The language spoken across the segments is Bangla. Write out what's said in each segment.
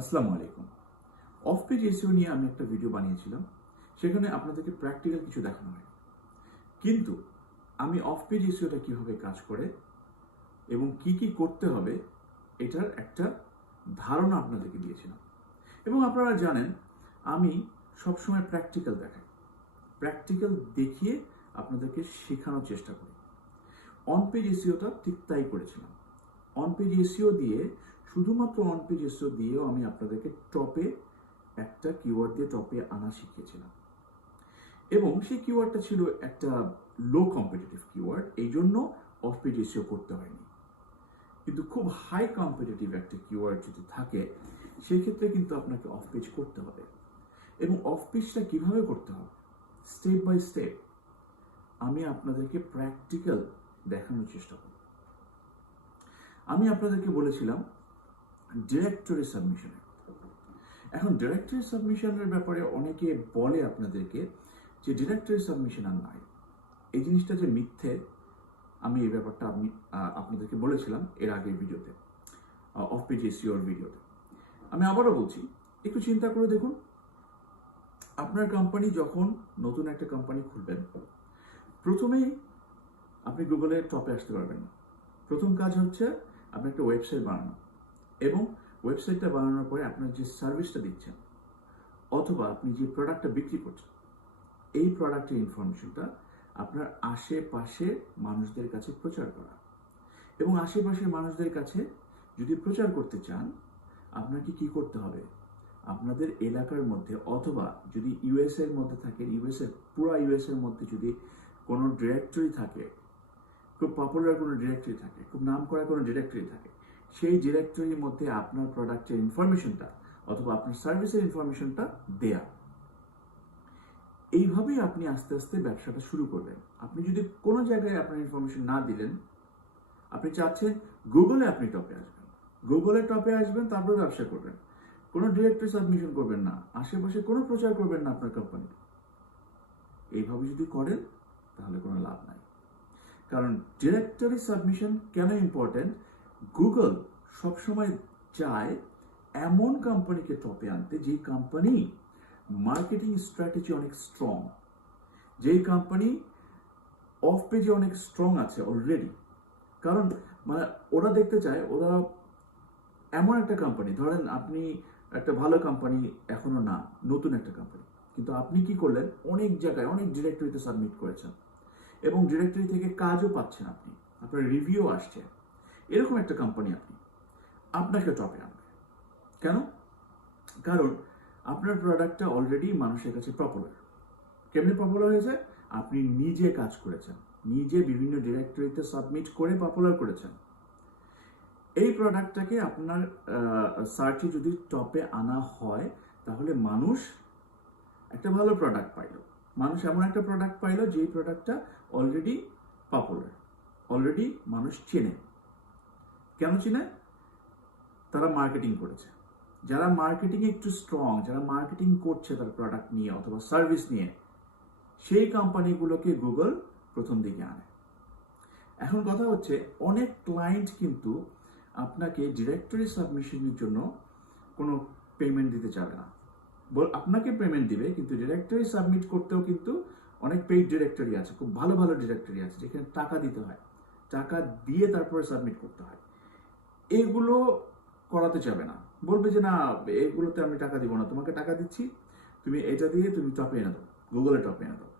আসসালামু আলাইকুম। অফ পেজ এসইও নিয়ে আমি একটা ভিডিও বানিয়েছিলাম। সেখানে আপনাদেরকে প্র্যাকটিক্যাল কিছু দেখানো হয়। কিন্তু আমি অফ পেজ এসইওটা কিভাবে কাজ করে এবং কি কি করতে হবে এটার একটা ধারণা আপনাদেরকে দিয়েছিলাম। এবং আপনারা জানেন আমি সবসময় প্র্যাকটিক্যাল দেখাই। প্র্যাকটিক্যাল দেখিয়ে আপনাদেরকে শেখানোর চেষ্টা করি। অন পেজ এসইওটা ঠিক তাই করেছিলাম। অন পেজ এসইও দিয়ে শুধুমাত্র অন পেজ এসইও দিয়েও আমি আপনাদেরকে টপে একটা কিওয়ার্ড দিয়ে টপে আনা শিখিয়েছিলাম এবং সেই কিওয়ার্ডটা ছিল একটা লো কম্পিটিটিভ কিওয়ার্ড, এই জন্য অফ পেজ এসইও করতে হয়নি। কিন্তু খুব হাই কম্পিটিটিভ একটা কিওয়ার্ড যদি থাকে সেই ক্ষেত্রে কিন্তু আপনাকে অফ পেজ করতে হবে। এবং অফ পেজটা কিভাবে করতে হবে স্টেপ বাই স্টেপ আমি আপনাদেরকে প্র্যাকটিক্যাল দেখানোর চেষ্টা করব। আমি আপনাদেরকে বলেছিলাম ডিরেক্টরি সাবমিশনের। এখন ডিরেক্টরি সাবমিশনের ব্যাপারে অনেকে বলে আপনাদেরকে যে ডিরেক্টরি সাবমিশন আর নাই, এই জিনিসটা যে মিথ্যে। আমি এই ব্যাপারটা আপনাদেরকে বলেছিলাম এর আগের ভিডিওতে, অফ পেজ এসইওর ভিডিওতে। আমি আবারও বলছি, একটু চিন্তা করে দেখুন, আপনার কোম্পানি যখন নতুন একটা কোম্পানি খুলবেন, প্রথমেই আপনি গুগলে টপে আসতে পারবেন না। প্রথম কাজ হচ্ছে আপনি একটা ওয়েবসাইট বানানো এবং ওয়েবসাইটটা বানানোর পরে আপনার যে সার্ভিসটা দিচ্ছেন অথবা আপনি যে প্রোডাক্টটা বিক্রি করছেন এই প্রোডাক্টের ইনফরমেশনটা আপনার আশেপাশে মানুষদের কাছে প্রচার করা। এবং আশেপাশের মানুষদের কাছে যদি প্রচার করতে চান আপনাকে কি করতে হবে, আপনাদের এলাকার মধ্যে অথবা যদি ইউএস এর মধ্যে থাকেন, পুরা ইউএস এর মধ্যে যদি কোনো ডিরেক্টরি থাকে, খুব পপুলার কোনো ডিরেক্টরি থাকে, খুব নাম করা কোনো ডিরেক্টরি থাকে, সেই ডিরেক্টরির মধ্যে আপনার প্রোডাক্টের ইনফরমেশনটা অথবা আপনার সার্ভিসের ইনফরমেশনটা দেয়া। এইভাবেই আপনি আস্তে আস্তে ব্যবসাটা শুরু করবেন। আপনি যদি কোনো জায়গায় আপনার ইনফরমেশন না দিলেন, আপনি চাচ্ছেন গুগলে আপনি টপে আসবেন, গুগলে টপে আসবেন, তারপরে ব্যবসা করবেন, কোনো ডিরেক্টরি সাবমিশন করবেন না, আশেপাশে কোনো প্রচার করবেন না আপনার কোম্পানি। এইভাবে যদি করেন তাহলে কোনো লাভ নাই। কারণ ডিরেক্টরি সাবমিশন কেন ইম্পর্টেন্ট, গুগল সবসময় চায় এমন কোম্পানিকে টপে আনতে যে কোম্পানি মার্কেটিং স্ট্র্যাটেজি অনেক স্ট্রং, যেই কোম্পানি অফ পেজে অনেক স্ট্রং আছে অলরেডি। কারণ মানে ওরা দেখতে চায়, ওরা এমন একটা কোম্পানি, ধরেন আপনি একটা ভালো কোম্পানি এখনো না, নতুন একটা কোম্পানি, কিন্তু আপনি কি করলেন অনেক জায়গায় অনেক ডিরেক্টরিতে সাবমিট করেছেন এবং ডিরেক্টরি থেকে কাজও পাচ্ছেন, আপনি আপনার রিভিউ আসছে, এরকম একটা কোম্পানি আপনাকে টপে আনবে। কেন? কারণ আপনার প্রোডাক্টটা অলরেডি মানুষের কাছে পপুলার। কেমনি পপুলার হয়েছে? আপনি নিজে কাজ করেছেন, নিজে বিভিন্ন ডিরেক্টরিতে সাবমিট করে পপুলার করেছেন। এই প্রোডাক্টটাকে আপনার সার্চে যদি টপে আনা হয় তাহলে মানুষ একটা ভালো প্রোডাক্ট পাইল, মানুষ এমন একটা প্রোডাক্ট পাইল যেই প্রোডাক্টটা অলরেডি পপুলার, অলরেডি মানুষ চেনে। কেন চেনে? তারা মার্কেটিং করেছে। যারা মার্কেটিংয়ে একটু স্ট্রং, যারা মার্কেটিং করছে তার প্রোডাক্ট নিয়ে অথবা সার্ভিস নিয়ে, সেই কোম্পানিগুলোকে গুগল প্রথম দিকে আনে। এখন কথা হচ্ছে, অনেক ক্লায়েন্ট কিন্তু আপনাকে ডিরেক্টরি সাবমিশনের জন্য কোনো পেমেন্ট দিতে চাবে না, আপনাকে পেমেন্ট দিবে, কিন্তু ডিরেক্টরি সাবমিট করতেও কিন্তু অনেক পেইড ডিরেক্টরি আছে, খুব ভালো ভালো ডিরেক্টরি আছে যেখানে টাকা দিতে হয়, টাকা দিয়ে তারপরে সাবমিট করতে হয়। এগুলো করাতে চাবে না, বলবে যে না এগুলোতে আমি টাকা দিব না, তোমাকে টাকা দিচ্ছি, তুমি এটা দিয়ে তুমি টপে এনে দাও, গুগলে টপে এনে দাও।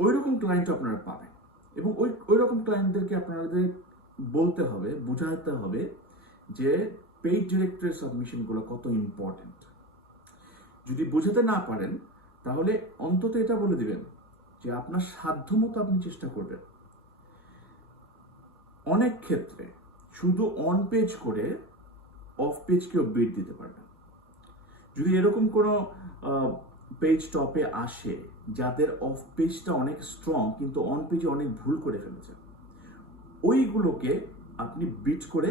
ওই রকম ক্লায়েন্ট আপনারা পাবেন এবং ওই রকম ক্লায়েন্টদেরকে আপনাদের বলতে হবে, বোঝাতে হবে যে পেইড ডিরেক্টরি সাবমিশনগুলো কত ইম্পর্টেন্ট। যদি বোঝাতে না পারেন তাহলে অন্তত এটা বলে দিবেন যে আপনার সাধ্যমতো আপনি চেষ্টা করবেন। অনেক ক্ষেত্রে শুধু অন পেজ করে অফ পেজকেও বিট দিতে পারবেন। যদি এরকম কোনো পেজ টপে আসে যাদের অফ পেজটা অনেক স্ট্রং কিন্তু অন পেজে অনেক ভুল করে ফেলেছে, ওইগুলোকে আপনি বিট করে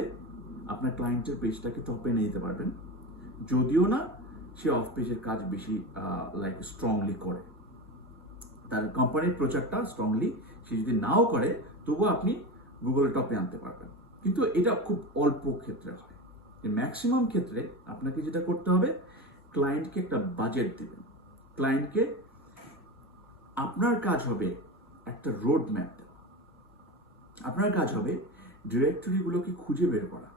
আপনার ক্লায়েন্টের পেজটাকে টপে এনে দিতে পারবেন, যদিও না সে অফ পেজের কাজ বেশি স্ট্রংলি করে, তার কোম্পানির প্রচারটা স্ট্রংলি সে যদি নাও করে তবুও আপনি গুগলে টপে আনতে পারবেন। কিন্তু এটা খুব অল্প ক্ষেত্রে হয়। ম্যাক্সিমাম ক্ষেত্রে আপনাকে যেটা করতে হবে, ক্লায়েন্টকে একটা বাজেট দিবেন। ক্লায়েন্টকে আপনার কাজ হবে একটা রোড ম্যাপ দেওয়া। আপনার কাজ হবে ডিরেক্টরিগুলোকে খুঁজে বের করা,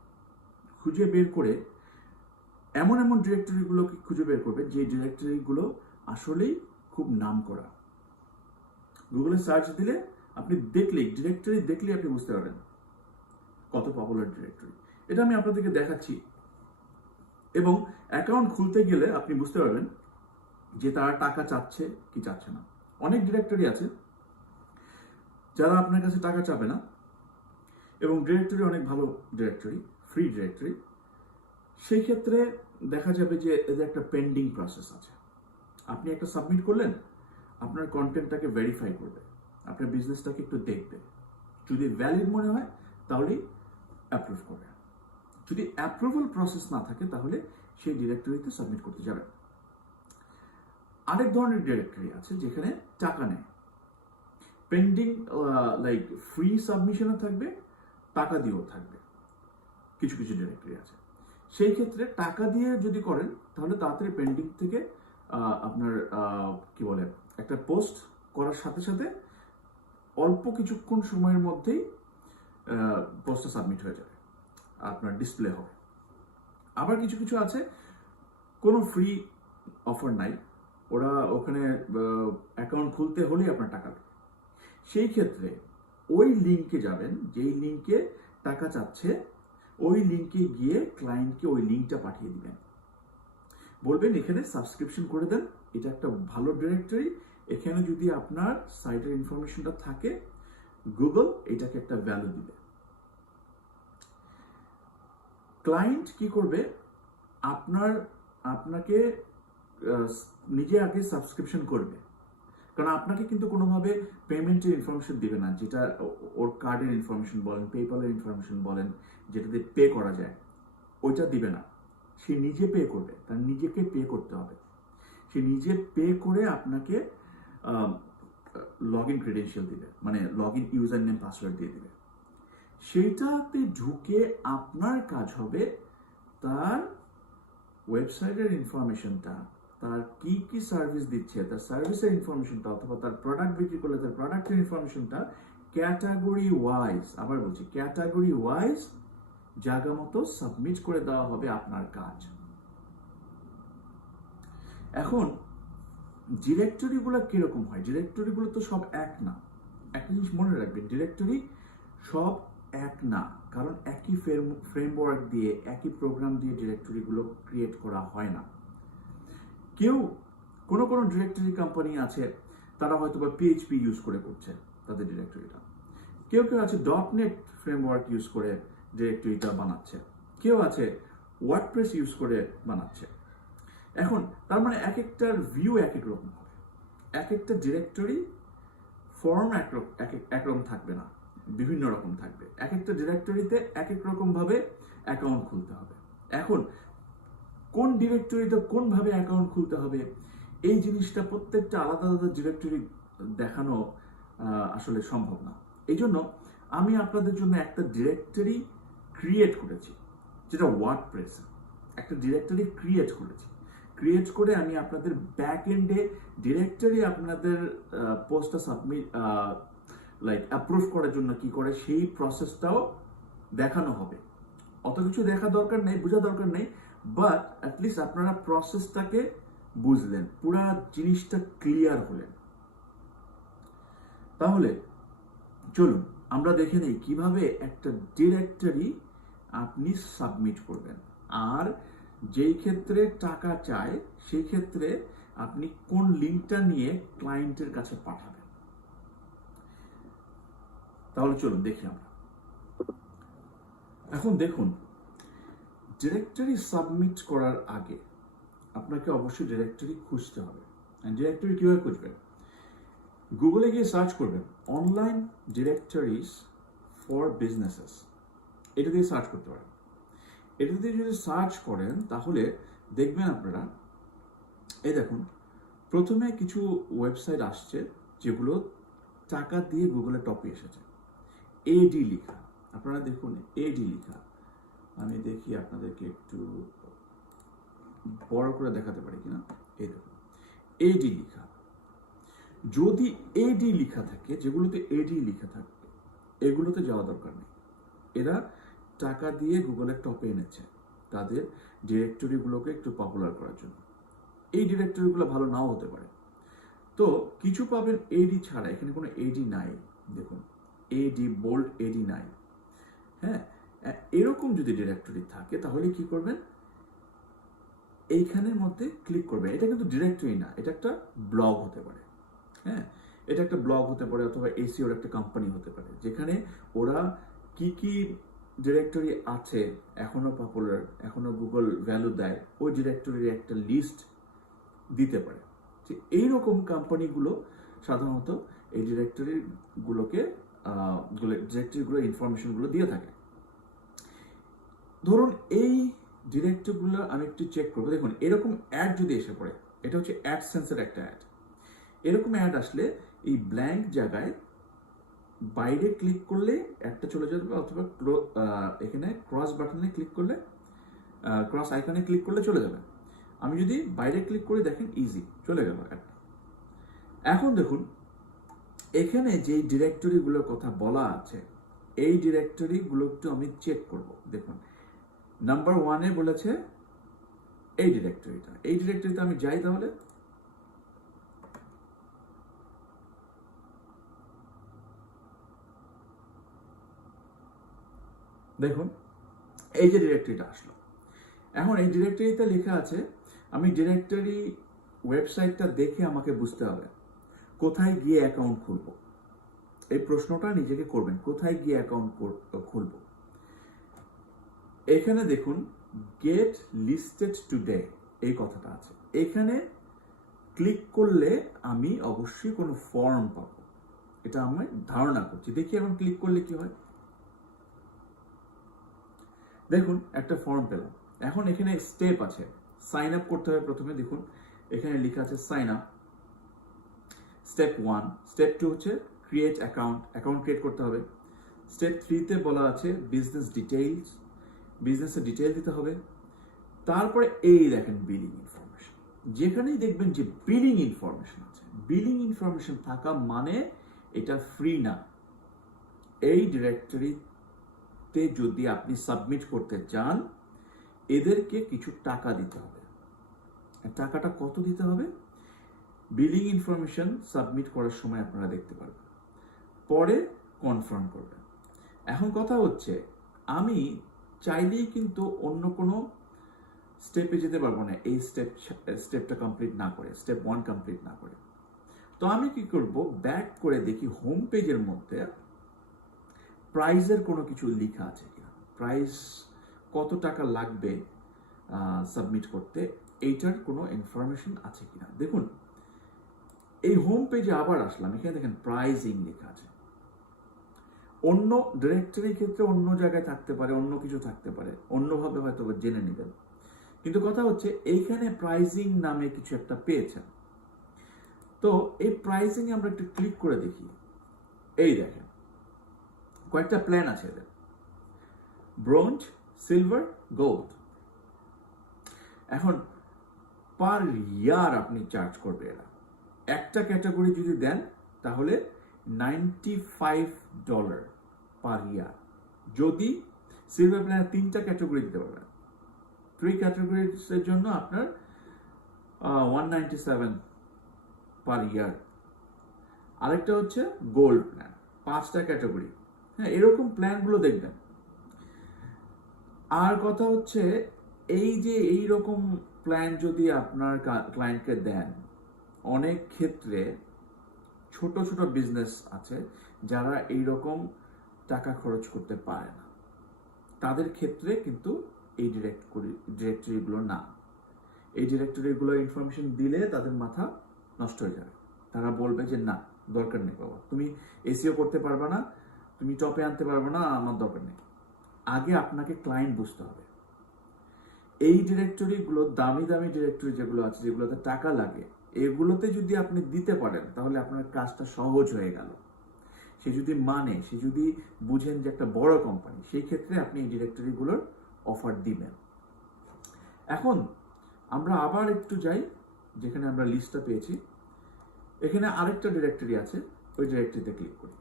খুঁজে বের করে এমন এমন ডিরেক্টরিগুলোকে খুঁজে বের করবে যে ডিরেক্টরিগুলো আসলেই খুব নাম করা। গুগলে সার্চ দিলে আপনি ডিরেক্টরি দেখলেই আপনি বুঝতে পারবেন কত পপুলার ডিরেক্টরি। এটা আমি আপনাদেরকে দেখাচ্ছি। এবং অ্যাকাউন্ট খুলতে গেলে আপনি বুঝতে পারবেন যে তারা টাকা চাচ্ছে কি চাচ্ছে না। অনেক ডিরেক্টরি আছে যারা আপনার কাছে টাকা চাবে না, এবং ডিরেক্টরি অনেক ভালো ডিরেক্টরি, ফ্রি ডিরেক্টরি। সেই ক্ষেত্রে দেখা যাবে যে এদের একটা পেন্ডিং প্রসেস আছে। আপনি একটা সাবমিট করলেন, আপনার কন্টেন্টটাকে ভেরিফাই করবে, আপনার বিজনেসটাকে একটু দেখবে, যদি ভ্যালিড মনে হয় তাহলেই অ্যাপ্রুভ করবে। যদি অ্যাপ্রুভাল প্রসেস না থাকে তাহলে সেই ডিরেক্টরিতে সাবমিট করতে যাবে। আরেক ধরনের ডিরেক্টরি আছে যেখানে টাকা নেয়, পেন্ডিং, লাইক ফ্রি সাবমিশনও থাকবে, টাকা দিয়েও থাকবে। কিছু কিছু ডিরেক্টরি আছে, সেই ক্ষেত্রে টাকা দিয়ে যদি করেন তাহলে তাড়াতাড়ি পেন্ডিং থেকে আপনার কি বলে একটা পোস্ট করার সাথে সাথে অল্প কিছুক্ষণ সময়ের মধ্যেই পোস্টটা সাবমিট হয়ে যাবে, আপনার ডিসপ্লে হবে। আবার কিছু কিছু আছে কোনো ফ্রি অফার নাই, ওরা ওখানে অ্যাকাউন্ট খুলতে হলেই আপনার টাকা দেবে। সেই ক্ষেত্রে ওই লিঙ্কে যাবেন, যেই লিঙ্কে টাকা চাচ্ছে, ওই লিঙ্কে গিয়ে ক্লায়েন্টকে ওই লিঙ্কটা পাঠিয়ে দিবেন, বলবেন এখানে সাবস্ক্রিপশন করে দেন, এটা একটা ভালো ডিরেক্টরি, এখানে যদি আপনার সাইটের ইনফরমেশনটা থাকে গুগল এটাকে একটা ভ্যালু দিবে। ক্লায়েন্ট কি করবে, আপনাকে নিজে আগে সাবস্ক্রিপশন করবে, কারণ আপনাকে কিন্তু কোনোভাবে পেমেন্টের ইনফরমেশন দিবে না, যেটা ওর কার্ডের ইনফরমেশন বলেন, পেপ্যালের ইনফরমেশন বলেন, যেটাতে পে করা যায়, ওইটা দিবে না। সে নিজে পে করবে, তার নিজেকে পে করতে হবে। সে নিজে পে করে আপনাকে লগ ইন ক্রেডেনশিয়াল দিবে, মানে log in user name password দিয়ে দিবে। সেইটাতে ঢুকে আপনার কাজ হবে তার ওয়েবসাইটের ইনফরমেশনটা, তার কি কি সার্ভিস দিচ্ছে তার সার্ভিসের ইনফরমেশনটা, অথবা তার প্রোডাক্ট বিক্রি করলে তার প্রোডাক্টের ইনফরমেশনটা ক্যাটাগরি ওয়াইজ, আবার বলছি ক্যাটাগরি ওয়াইজ জায়গা মতো সাবমিট করে দেওয়া হবে আপনার কাজ। এখন ডিরেক্টরিগুলো কিরকম হয়? ডিরেক্টরিগুলো তো সব এক না। একটা জিনিস মনে রাখবেন, ডিরেক্টরি সব এক না, কারণ একই ফ্রেমওয়ার্ক দিয়ে একই প্রোগ্রাম দিয়ে ডিরেক্টরিগুলো ক্রিয়েট করা হয় না। কোনো ডিরেক্টরি কোম্পানি আছে তারা হয়তো বা পিএইচপি ইউজ করে করছে তাদের ডিরেক্টরিটা, কেউ আছে .NET ফ্রেমওয়ার্ক ইউজ করে ডিরেক্টরিটা বানাচ্ছে, কেউ আছে ওয়ার্ডপ্রেস ইউজ করে বানাচ্ছে। এখন তার মানে এক একটার ভিউ এক এক রকম হবে, এক একটা ডিরেক্টরি ফর্ম একরকম থাকবে না, বিভিন্ন রকম থাকবে। এক একটা ডিরেক্টরিতে এক এক রকম ভাবে অ্যাকাউন্ট খুলতে হবে। এখন কোন ডিরেক্টরিতে কোন ভাবে অ্যাকাউন্ট খুলতে হবে এই জিনিসটা প্রত্যেকটা আলাদা আলাদা ডিরেক্টরি দেখানো আসলে সম্ভব না। এই জন্য আমি আপনাদের জন্য একটা ডিরেক্টরি ক্রিয়েট করেছি, যেটা ওয়ার্ডপ্রেস, একটা ডিরেক্টরি ক্রিয়েট করেছি। ক্রিয়েট করে আমি আপনাদের ব্যাক এন্ডে ডিরেক্টরি আপনাদের পোস্টটা সাবমিট লাইক অ্যাপ্রুভ করার জন্য কি করে সেই প্রসেসটাও দেখানো হবে। অত কিছু দেখা দরকার নেই, বোঝা দরকার নেই, বাট অ্যাটলিস্ট আপনারা প্রসেসটাকে বুঝলেন, পুরা জিনিসটা ক্লিয়ার হলেন। তাহলে চলুন আমরা দেখে নেই কিভাবে একটা ডিরেক্টরি আপনি সাবমিট করবেন, আর যেই ক্ষেত্রে টাকা চায় সেই ক্ষেত্রে আপনি কোন লিঙ্কটা নিয়ে ক্লায়েন্টের কাছে পাঠাবেন। তাহলে চলুন দেখি আমরা। এখন দেখুন, ডিরেক্টরি সাবমিট করার আগে আপনাকে অবশ্যই ডিরেক্টরি খুঁজতে হবে। ডিরেক্টরি কিভাবে খুঁজবেন? গুগলে গিয়ে সার্চ করবেন অনলাইন ডিরেক্টরিজ ফর বিজনেসেস, এটা দিয়ে সার্চ করতে পারেন। এটা দিয়ে যদি সার্চ করেন তাহলে দেখবেন আপনারা, এই দেখুন প্রথমে কিছু ওয়েবসাইট আসছে যেগুলো টাকা দিয়ে গুগলে টপে এসেছে। এডি লিখা, আপনারা দেখুন এডি লিখা, আমি দেখি আপনাদেরকে একটু বড় করে দেখাতে পারি কিনা। এই দেখুন, এডি লেখা, যদি এডি লেখা থাকে, যেগুলোতে এডি লেখা থাকবে এগুলোতে যাওয়া দরকার নেই। এরা টাকা দিয়ে গুগলের টপে এনেছে তাদের ডিরেক্টরিগুলোকে একটু পপুলার করার জন্য। এই ডিরেক্টরিগুলো ভালো নাও হতে পারে। তো কিছু পাবেন এডি ছাড়া, এখানে কোনো এডি নাই। দেখুন, এডি বোল্ড এডি নাই। হ্যাঁ, এরকম যদি ডিরেক্টরি থাকে তাহলে কি করবেন, এইখানের মধ্যে ক্লিক করবেন। এটা কিন্তু ডিরেক্টরি না, এটা একটা ব্লগ হতে পারে। হ্যাঁ, এটা একটা ব্লগ হতে পারে অথবা এসিওর একটা কোম্পানি হতে পারে, যেখানে ওরা কি কি ডিরেক্টরি আছে এখনো পপুলার, এখনো গুগল ভ্যালু দেয়, ওই ডিরেক্টরির একটা লিস্ট দিতে পারে। যে এইরকম কোম্পানিগুলো সাধারণত এই ডিরেক্টরিগুলোকে ডিরেক্টরিগুলো ইনফরমেশনগুলো দিয়ে থাকে। ধরুন এই ডিরেক্টরিগুলো আমি একটু চেক করবো। দেখুন, এরকম অ্যাড যদি এসে পড়ে, এটা হচ্ছে অ্যাডসেন্সের একটা অ্যাড। এরকম অ্যাড আসলে এই ব্ল্যাঙ্ক জায়গায় বাইরে ক্লিক করলে একটা চলে যাবে, অথবা এখানে ক্রস বাটনে ক্লিক করলে, ক্রস আইকনে ক্লিক করলে চলে যাবে। আমি যদি বাইরে ক্লিক করে, দেখেন ইজি চলে গেল অ্যাড। এখন দেখুন, এখানে যে ডিরেক্টরিগুলোর কথা বলা আছে, এই ডিরেক্টরিগুলো একটু আমি চেক করব। দেখুন, নাম্বার 1-এ বলেছে এই ডিরেক্টরিটা। এই ডিরেক্টরিতে আমি যাই, তাহলে দেখুন এই যে ডিরেক্টরিটা আসলো। এখন এই ডিরেক্টরিতে লেখা আছে, আমি ডিরেক্টরি ওয়েবসাইটটা দেখে আমাকে বুঝতে হবে কোথায় গিয়ে অ্যাকাউন্ট খুলব। এই প্রশ্নটা নিজেকে করবেন, কোথায় গিয়ে অ্যাকাউন্ট খুলব। এখানে দেখুন, গেট লিস্টেড টুডে এই কথাটা আছে। এখানে ক্লিক করলে আমি অবশ্যই কোনো ফর্ম পাবো, এটা আমি ধারণা করছি। দেখি এখন ক্লিক করলে কি হয়। দেখুন, একটা ফর্ম পেলাম। এখন এখানে স্টেপ আছে, সাইন আপ করতে হবে প্রথমে। দেখুন এখানে লেখা আছে সাইন আপ, স্টেপ 1। স্টেপ 2 হচ্ছে ক্রিয়েট অ্যাকাউন্ট, অ্যাকাউন্ট ক্রিয়েট করতে হবে। স্টেপ 3-তে বলা আছে বিজনেস ডিটেইলস, বিজনেসের ডিটেইল দিতে হবে। তারপরে এই দেখেন বিলিং ইনফরমেশন, যেখানেই দেখবেন যে বিলিং ইনফরমেশন আছে, বিলিং ইনফরমেশন থাকা মানে এটা ফ্রি না। এই ডিরেক্টরিতে যদি আপনি সাবমিট করতে চান, এদেরকে কিছু টাকা দিতে হবে। টাকাটা কত দিতে হবে, বিলিং ইনফরমেশন সাবমিট করার সময় আপনারা দেখতে পারবেন, পরে কনফার্ম করবেন। এখন কথা হচ্ছে, আমি চাইলেই কিন্তু অন্য কোনো স্টেপে যেতে পারবো না এই স্টেপটা কমপ্লিট না করে, স্টেপ 1 কমপ্লিট না করে। তো আমি কি করব, ব্যাক করে দেখি হোম পেজের মধ্যে প্রাইসের কোনো কিছু লেখা আছে কিনা, প্রাইস কত টাকা লাগবে সাবমিট করতে, এইটার কোনো ইনফরমেশন আছে কিনা। দেখুন, এই হোম পেজে আবার আসলাম, এখানে দেখেন প্রাইসিং লেখা আছে। অন্য ডিরেক্টরির ক্ষেত্রে অন্য জায়গায় থাকতে পারে, অন্য কিছু থাকতে পারে, অন্যভাবে হয়তো জেনে নেবেন। কিন্তু কথা হচ্ছে, এইখানে প্রাইসিং নামে কিছু একটা পেয়েছেন। তো এই প্রাইসিং আমরা একটু ক্লিক করে দেখি। এই দেখেন কয়েকটা প্ল্যান আছে এদের, ব্রোঞ্জ, সিলভার, গোল্ড। এখন পার ইয়ার আপনি চার্জ করবে এরা। একটা ক্যাটাগরি যদি দেন তাহলে $95 পার ইয়ার। যদি সিলভার প্ল্যানে 3টা ক্যাটাগরি দিতে পারবেন, 3 ক্যাটাগরির জন্য আপনার 197 পার ইয়ার। আরেকটা হচ্ছে গোল্ড প্ল্যান, 5টা ক্যাটাগরি। হ্যাঁ, এরকম প্ল্যানগুলো দেখবেন। আর কথা হচ্ছে, এই যে এইরকম প্ল্যান যদি আপনার ক্লায়েন্টকে দেন, অনেক ক্ষেত্রে ছোট ছোট বিজনেস আছে যারা এইরকম টাকা খরচ করতে পারে না, তাদের ক্ষেত্রে কিন্তু এই ডিরেক্টরিগুলো না। এই ডিরেক্টরিগুলো ইনফরমেশন দিলে তাদের মাথা নষ্ট হয়ে যাবে। তারা বলবে যে না, দরকার নেই বাবা, তুমি এসিও করতে পারবে না, তুমি টপে আনতে পারবে না, আমার দরকার নেই। আগে আপনাকে ক্লায়েন্ট বুঝতে হবে। এই ডিরেক্টরিগুলো, দামি দামি ডিরেক্টরি যেগুলো আছে, যেগুলোতে টাকা লাগে, এগুলোতে যদি আপনি দিতে পারেন তাহলে আপনার কাজটা সহজ হয়ে গেল। সে যদি মানে, সে যদি বুঝেন যে একটা বড় কোম্পানি, সেই ক্ষেত্রে আপনি এই ডিরেক্টরিগুলোর অফার দিবেন। এখন আমরা আবার একটু যাই যেখানে আমরা লিস্টটা পেয়েছি, এখানে আরেকটা ডিরেক্টরি আছে, ওই ডিরেক্টরিতে ক্লিক করি।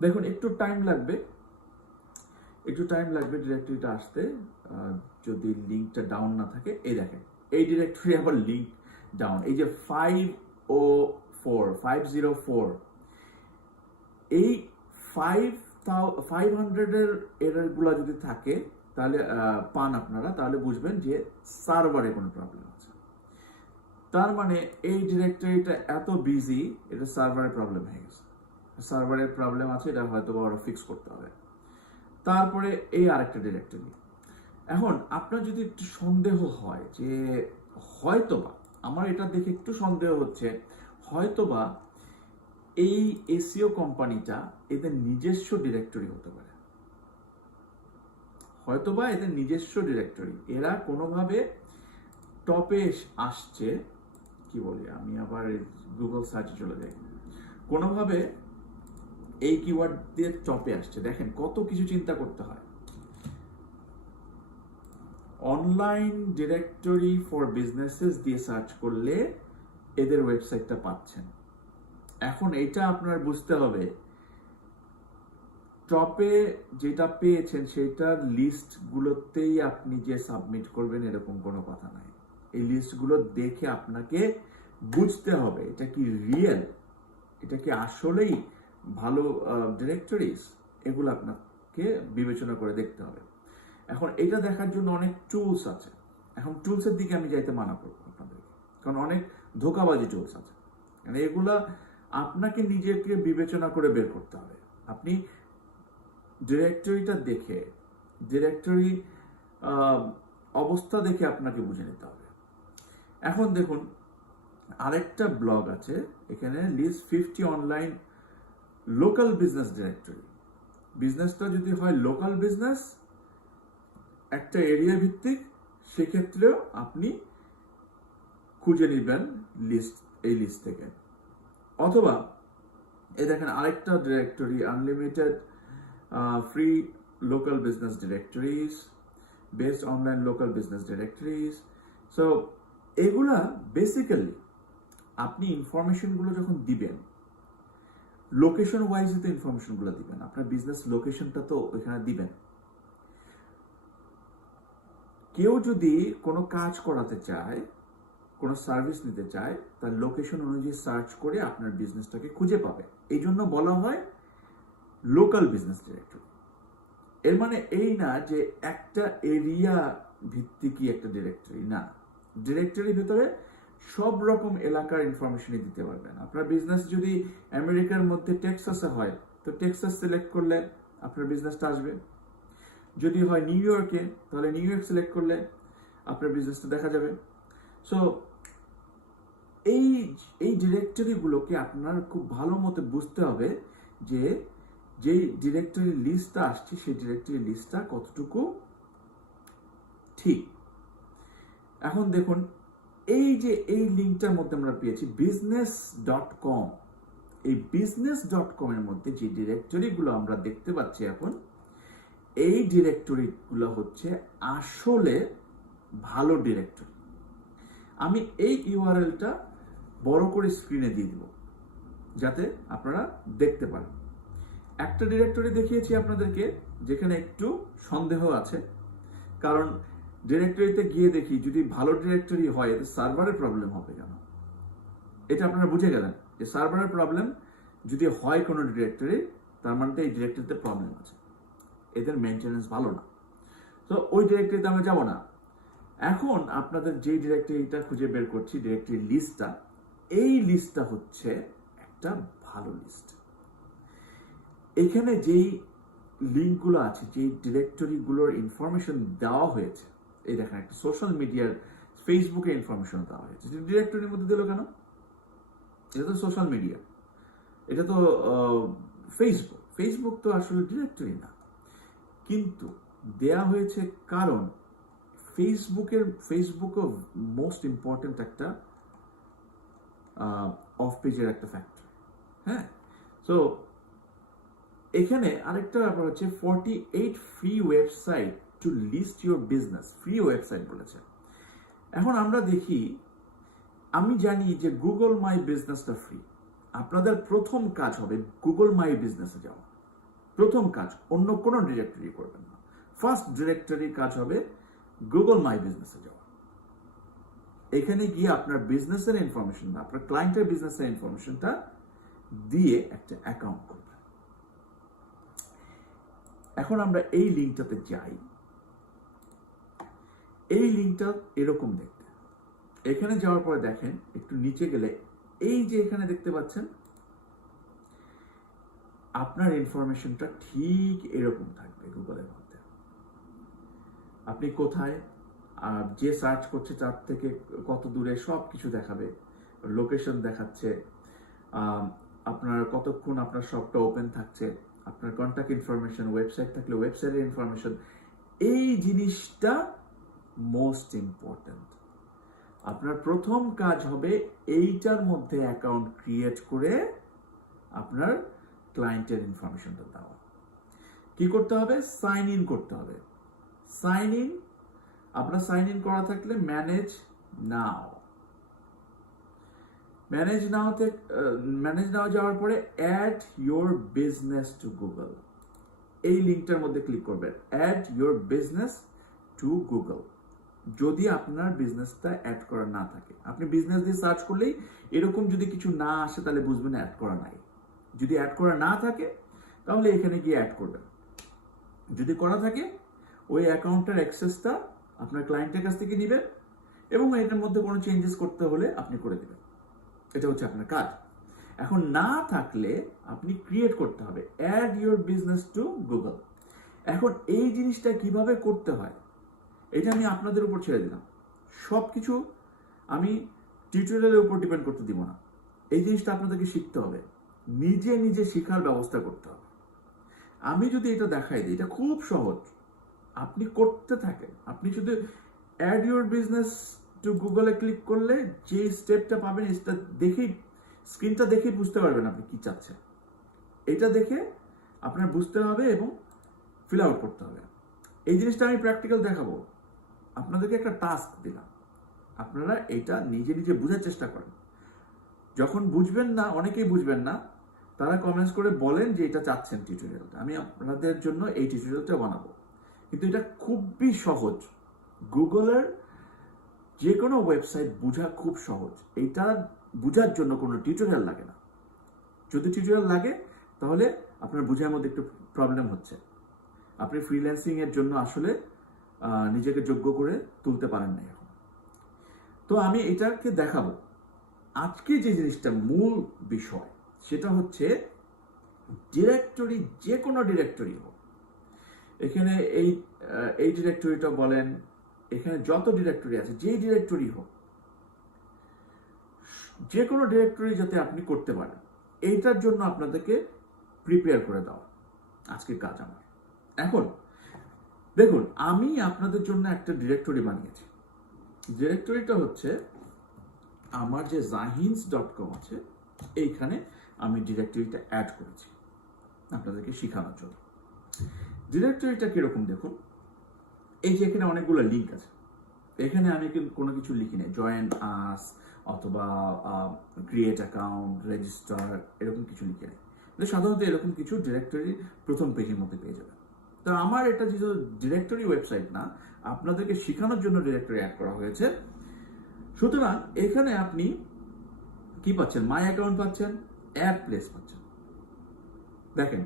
দেখুন একটু টাইম লাগবে ডিরেক্টরিটা আসতে, যদি লিঙ্কটা ডাউন না থাকে। এই দেখেন এই ডিরেক্টরি আবার লিঙ্ক ডাউন, এই যে 504 এই 500 এর এরর গুলা যদি থাকে তাহলে পান আপনারা, তাহলে বুঝবেন যে সার্ভারে কোনো প্রবলেম আছে। তার মানে এই ডিরেক্টরিটা এত বিজি, এটা সার্ভারের প্রবলেম হয়ে গেছে, সার্ভারের প্রবলেম আছে, এটা হয়তো ওরা ফিক্স করতে হবে। তারপরে এই আরেকটা ডিরেক্টরি। এখন আপনার যদি একটু সন্দেহ হয় যে হয়তোবা, আমার এটা দেখে একটু সন্দেহ হচ্ছে, হয়তোবা এই এসইও কোম্পানিটা এদের নিজস্ব ডিরেক্টরি হতে পারে, হয়তোবা এদের নিজস্ব ডিরেক্টরি, এরা কোনোভাবে টপে আসছে, কি বলি আমি আবার গুগল সার্চে চলে যাই, কোনোভাবে এই কিওয়ার্ড দিয়ে টপে আসছে। দেখেন কত কিছু চিন্তা করতে হয়। অনলাইন ডিরেক্টরি ফর বিজনেসেস দিয়ে সার্চ করলে এদের ওয়েবসাইটটা পাচ্ছেন। এখন এটা আপনার বুঝতে হবে, টপে যেটা পেয়েছেন সেটার লিস্টগুলোতেই আপনি যে সাবমিট করবেন এরকম কোনো কথা নাই। এই লিস্টগুলো দেখে আপনাকে বুঝতে হবে এটা কি রিয়েল, এটা কি আসলেই ভালো ডিরেক্টরিজ, এগুলো আপনাকে বিবেচনা করে দেখতে হবে। এখন এটা দেখার জন্য অনেক টুলস আছে, এখন টুলসের দিকে আমি যাইতে মানা করবো আপনাদেরকে, কারণ অনেক ধোঁকাবাজি টুলস আছে, মানে এগুলা আপনাকে নিজেকে বিবেচনা করে বের করতে হবে। আপনি ডিরেক্টরিটা দেখে, ডিরেক্টরি অবস্থা দেখে আপনাকে বুঝে নিতে হবে। এখন দেখুন আরেকটা ব্লগ আছে এখানে, list 50 online local business directory. বিজনেসটা যদি হয় লোকাল বিজনেস, একটা এরিয়া ভিত্তিক, সেক্ষেত্রেও আপনি খুঁজে নেবেন লিস্ট, এই লিস্ট থেকে। অথবা এই দেখেন আরেকটা directory, unlimited free local business directories, best online local business directories. So এগুলা বেসিক্যালি আপনি ইনফরমেশনগুলো যখন দিবেন, লোকেশন ওয়াইজে তো ইনফরমেশনগুলো দিবেন, আপনার বিজনেস লোকেশনটা তো ওইখানে দিবেন। কেউ যদি কোনো কাজ করাতে চায়, কোনো সার্ভিস নিতে চায়, তার লোকেশন অনুযায়ী সার্চ করে আপনার বিজনেসটাকে খুঁজে পাবে। এই জন্য বলা হয় লোকাল বিজনেস ডিরেক্টরি। এর মানে এই না যে একটা এরিয়া ভিত্তিকই একটা ডিরেক্টরি, না, ডিরেক্টরির ভিতরে সব রকম এলাকার ইনফরমেশনই দিতে পারবেন। আপনার বিজনেস যদি আমেরিকার মধ্যে টেক্সাসে হয়, তো টেক্সাস সিলেক্ট করলে আপনার বিজনেসটা আসবে। যদি হয় নিউ ইয়র্কে, তাহলে নিউ ইয়র্ক সিলেক্ট করলে আপনার বিজনেসটা দেখা যাবে। সো এই ডিরেক্টরিগুলোকে আপনার খুব ভালো মতো বুঝতে হবে যে যেই ডিরেক্টরি লিস্টটা আসছে সেই ডিরেক্টরি লিস্টটা কতটুকু ঠিক। এখন দেখুন এই যে এই লিঙ্কটার মধ্যে আমরা পেয়েছি business.com, এই business.com এর মধ্যে যে ডিরেক্টরিগুলো আমরা দেখতে পাচ্ছি এখন, এই ডিরেক্টরিগুলো হচ্ছে আসলে ভালো ডিরেক্টরি। আমি এই ইউআরএলটা বড় করে স্ক্রিনে দিয়ে দিব যাতে আপনারা দেখতে পারেন। একটা ডিরেক্টরি দেখিয়েছি আপনাদেরকে যেখানে একটু সন্দেহ আছে, কারণ ডিরেক্টরিতে গিয়ে দেখি যদি ভালো ডিরেক্টরি হয় সার্ভারের প্রবলেম হবে কেন, এটা আপনারা বুঝে গেলেন যে সার্ভারের প্রবলেম যদি হয় কোনো ডিরেক্টরি, তার মানে এই ডিরেক্টরিতে প্রবলেম আছে, এদের মেনটেনেন্স ভালো না। তো ওই ডিরেক্টরিতে আমরা যাব না। এখন আপনাদের যে ডিরেক্টরিটা খুঁজে বের করছি, ডিরেক্টরি লিস্টটা, এই লিস্টটা হচ্ছে একটা ভালো লিস্ট। এখানে যেই লিঙ্কগুলো আছে, যেই ডিরেক্টরিগুলোর ইনফরমেশন দেওয়া হয়েছে, এই দেখেন একটা সোশ্যাল মিডিয়ার ফেসবুকে ইনফরমেশন দেওয়া হয়েছে, ডিরেক্টরির মধ্যে দিল কেন? এটা তো সোশ্যাল মিডিয়া, এটা তো ফেসবুক তো আসলে ডিরেক্টরি না, কিন্তু দেয়া হয়েছে কারণ ফেসবুকও মোস্ট ইম্পর্টেন্ট একটা অফ পেজের একটা ফ্যাক্টর। হ্যাঁ, সো এখানে আরেকটা ব্যাপার হচ্ছে 48 free website to list your business, free website বলেছে। এখন আমরা দেখি, আমি জানি যে গুগল মাই বিজনেসটা ফ্রি। আপনাদের প্রথম কাজ হবে গুগল মাই বিজনেসে যাওয়া, প্রথম কাজ, অন্য কোনো ডিরেক্টরি করবেন না। ফার্স্ট ডিরেক্টরির কাজ হবে গুগল মাই বিজনেসে যাওয়া। এখানে গিয়ে আপনার বিজনেসের ইনফরমেশন, আপনার ক্লায়েন্টের বিজনেসের ইনফরমেশনটা দিয়ে একটা অ্যাকাউন্ট করবেন। এখন আমরা এই লিঙ্কটাতে যাই। এই লিঙ্কটা এরকম দেখতে, এখানে যাওয়ার পরে দেখেন একটু নিচে গেলে এই যে এখানে দেখতে পাচ্ছেন আপনার ইনফরমেশনটা ঠিক এরকম থাকবে গুগলের মধ্যে। আপনি কোথায়, যে সার্চ করছে তার থেকে কত দূরে, সব কিছু দেখাবে, লোকেশন দেখাচ্ছে, আপনার কতক্ষণ আপনার শপটা ওপেন থাকছে, আপনার কন্ট্যাক্ট ইনফরমেশন, ওয়েবসাইট থাকলে ওয়েবসাইটের ইনফরমেশন। এই জিনিসটা মোস্ট ইম্পর্টেন্ট। আপনার প্রথম কাজ হবে এইটার মধ্যে অ্যাকাউন্ট ক্রিয়েট করে আপনার ক্লায়েন্টের ইনফরমেশনটা দেওয়া। কি করতে হবে? সাইন ইন করতে হবে। সাইন ইন, আপনার সাইন ইন করা থাকলে ম্যানেজ নাও, ম্যানেজ নাও যাওয়ার পরে add your business to Google, এই লিঙ্কটার মধ্যে ক্লিক করবেন, add your business to Google. যদি আপনার বিজনেসটা অ্যাড করা না থাকে, আপনি বিজনেস দিয়ে সার্চ করলেই এরকম যদি কিছু না আসে তাহলে বুঝবেন অ্যাড করা নাই। যদি অ্যাড করা না থাকে তাহলে এখানে গিয়ে অ্যাড করবেন। যদি করা থাকে ওই অ্যাকাউন্টের অ্যাক্সেসটা আপনার ক্লায়েন্টের কাছ থেকে নেবেন এবং এটার মধ্যে কোনো চেঞ্জেস করতে হলে আপনি করে দেবেন। এটা হচ্ছে আপনার কাজ। এখন না থাকলে আপনি ক্রিয়েট করতে হবে, add your business to Google. এখন এই জিনিসটা কিভাবে করতে হয় এটা আমি আপনাদের উপর ছেড়ে দিলাম। সব কিছু আমি টিউটোরিয়ালের উপর ডিপেন্ড করতে দিব না। এই জিনিসটা আপনাদেরকে শিখতে হবে, নিজে নিজে শেখার ব্যবস্থা করতে হবে। আমি যদি এটা দেখাই দিই, এটা খুব সহজ, আপনি করতে থাকেন। আপনি শুধু অ্যাড ইউর বিজনেস টু গুগলে ক্লিক করলে যে স্টেপটা পাবেন, এটা দেখেই, স্ক্রিনটা দেখেই বুঝতে পারবেন আপনি কি চাচ্ছেন। এটা দেখে আপনার বুঝতে হবে এবং ফিল আউট করতে হবে। এই জিনিসটা আমি প্র্যাকটিক্যাল দেখাবো। আপনাদেরকে একটা টাস্ক দিলাম, আপনারা এটা নিজে নিজে বোঝার চেষ্টা করেন। যখন বুঝবেন না, অনেকেই বুঝবেন না, তারা কমেন্টস করে বলেন যে এটা চাচ্ছেন টিউটোরিয়ালটা, আমি আপনাদের জন্য এই টিউটোরিয়ালটা বানাবো। কিন্তু এটা খুবই সহজ, গুগলের যে কোনো ওয়েবসাইট বোঝা খুব সহজ। এটা বোঝার জন্য কোনো টিউটোরিয়াল লাগে না। যদি টিউটোরিয়াল লাগে তাহলে আপনার বোঝার মধ্যে একটু প্রবলেম হচ্ছে, আপনি ফ্রিল্যান্সিং এর জন্য আসলে নিজেকে যোগ্য করে তুলতে পারেন না এখন। তো আমি এটাকে দেখাবো। আজকে যে জিনিসটা মূল বিষয় সেটা হচ্ছে ডিরেক্টরি, যে কোনো ডিরেক্টরি হোক, এখানে এই ডিরেক্টরিটা বলেন, এখানে যত ডিরেক্টরি আছে, যেই ডিরেক্টরি হোক, যে কোনো ডিরেক্টরি যাতে আপনি করতে পারেন, এইটার জন্য আপনাদেরকে প্রিপেয়ার করে দেওয়া আজকের কাজ আমার। এখন দেখুন, আমি আপনাদের জন্য একটা ডিরেক্টরি বানিয়েছি। ডিরেক্টরিটা হচ্ছে আমার যে zahinz.com আছে, এইখানে আমি ডিরেক্টরিটা অ্যাড করেছি আপনাদেরকে শেখানোর জন্য। ডিরেক্টরিটা কিরকম দেখুন, এই যে এখানে অনেকগুলো লিঙ্ক আছে, এখানে আমি কোনো কিছু লিখি নাই, জয়েন আস অথবা ক্রিয়েট অ্যাকাউন্ট, রেজিস্টার, এরকম কিছু লিখি নাই। সাধারণত এরকম কিছু ডিরেক্টরি প্রথম পেজের মধ্যে পেয়ে যাবেন। তো আমার এটা যেহেতু ডিরেক্টরি ওয়েবসাইট না, আপনাদেরকে শেখানোর জন্য ডিরেক্টরি অ্যাড করা হয়েছে। সুতরাং এখানে আপনি কি পাচ্ছেন? মাই অ্যাকাউন্ট পাচ্ছেন, অ্যাড প্লেস পাচ্ছেন। দেখেন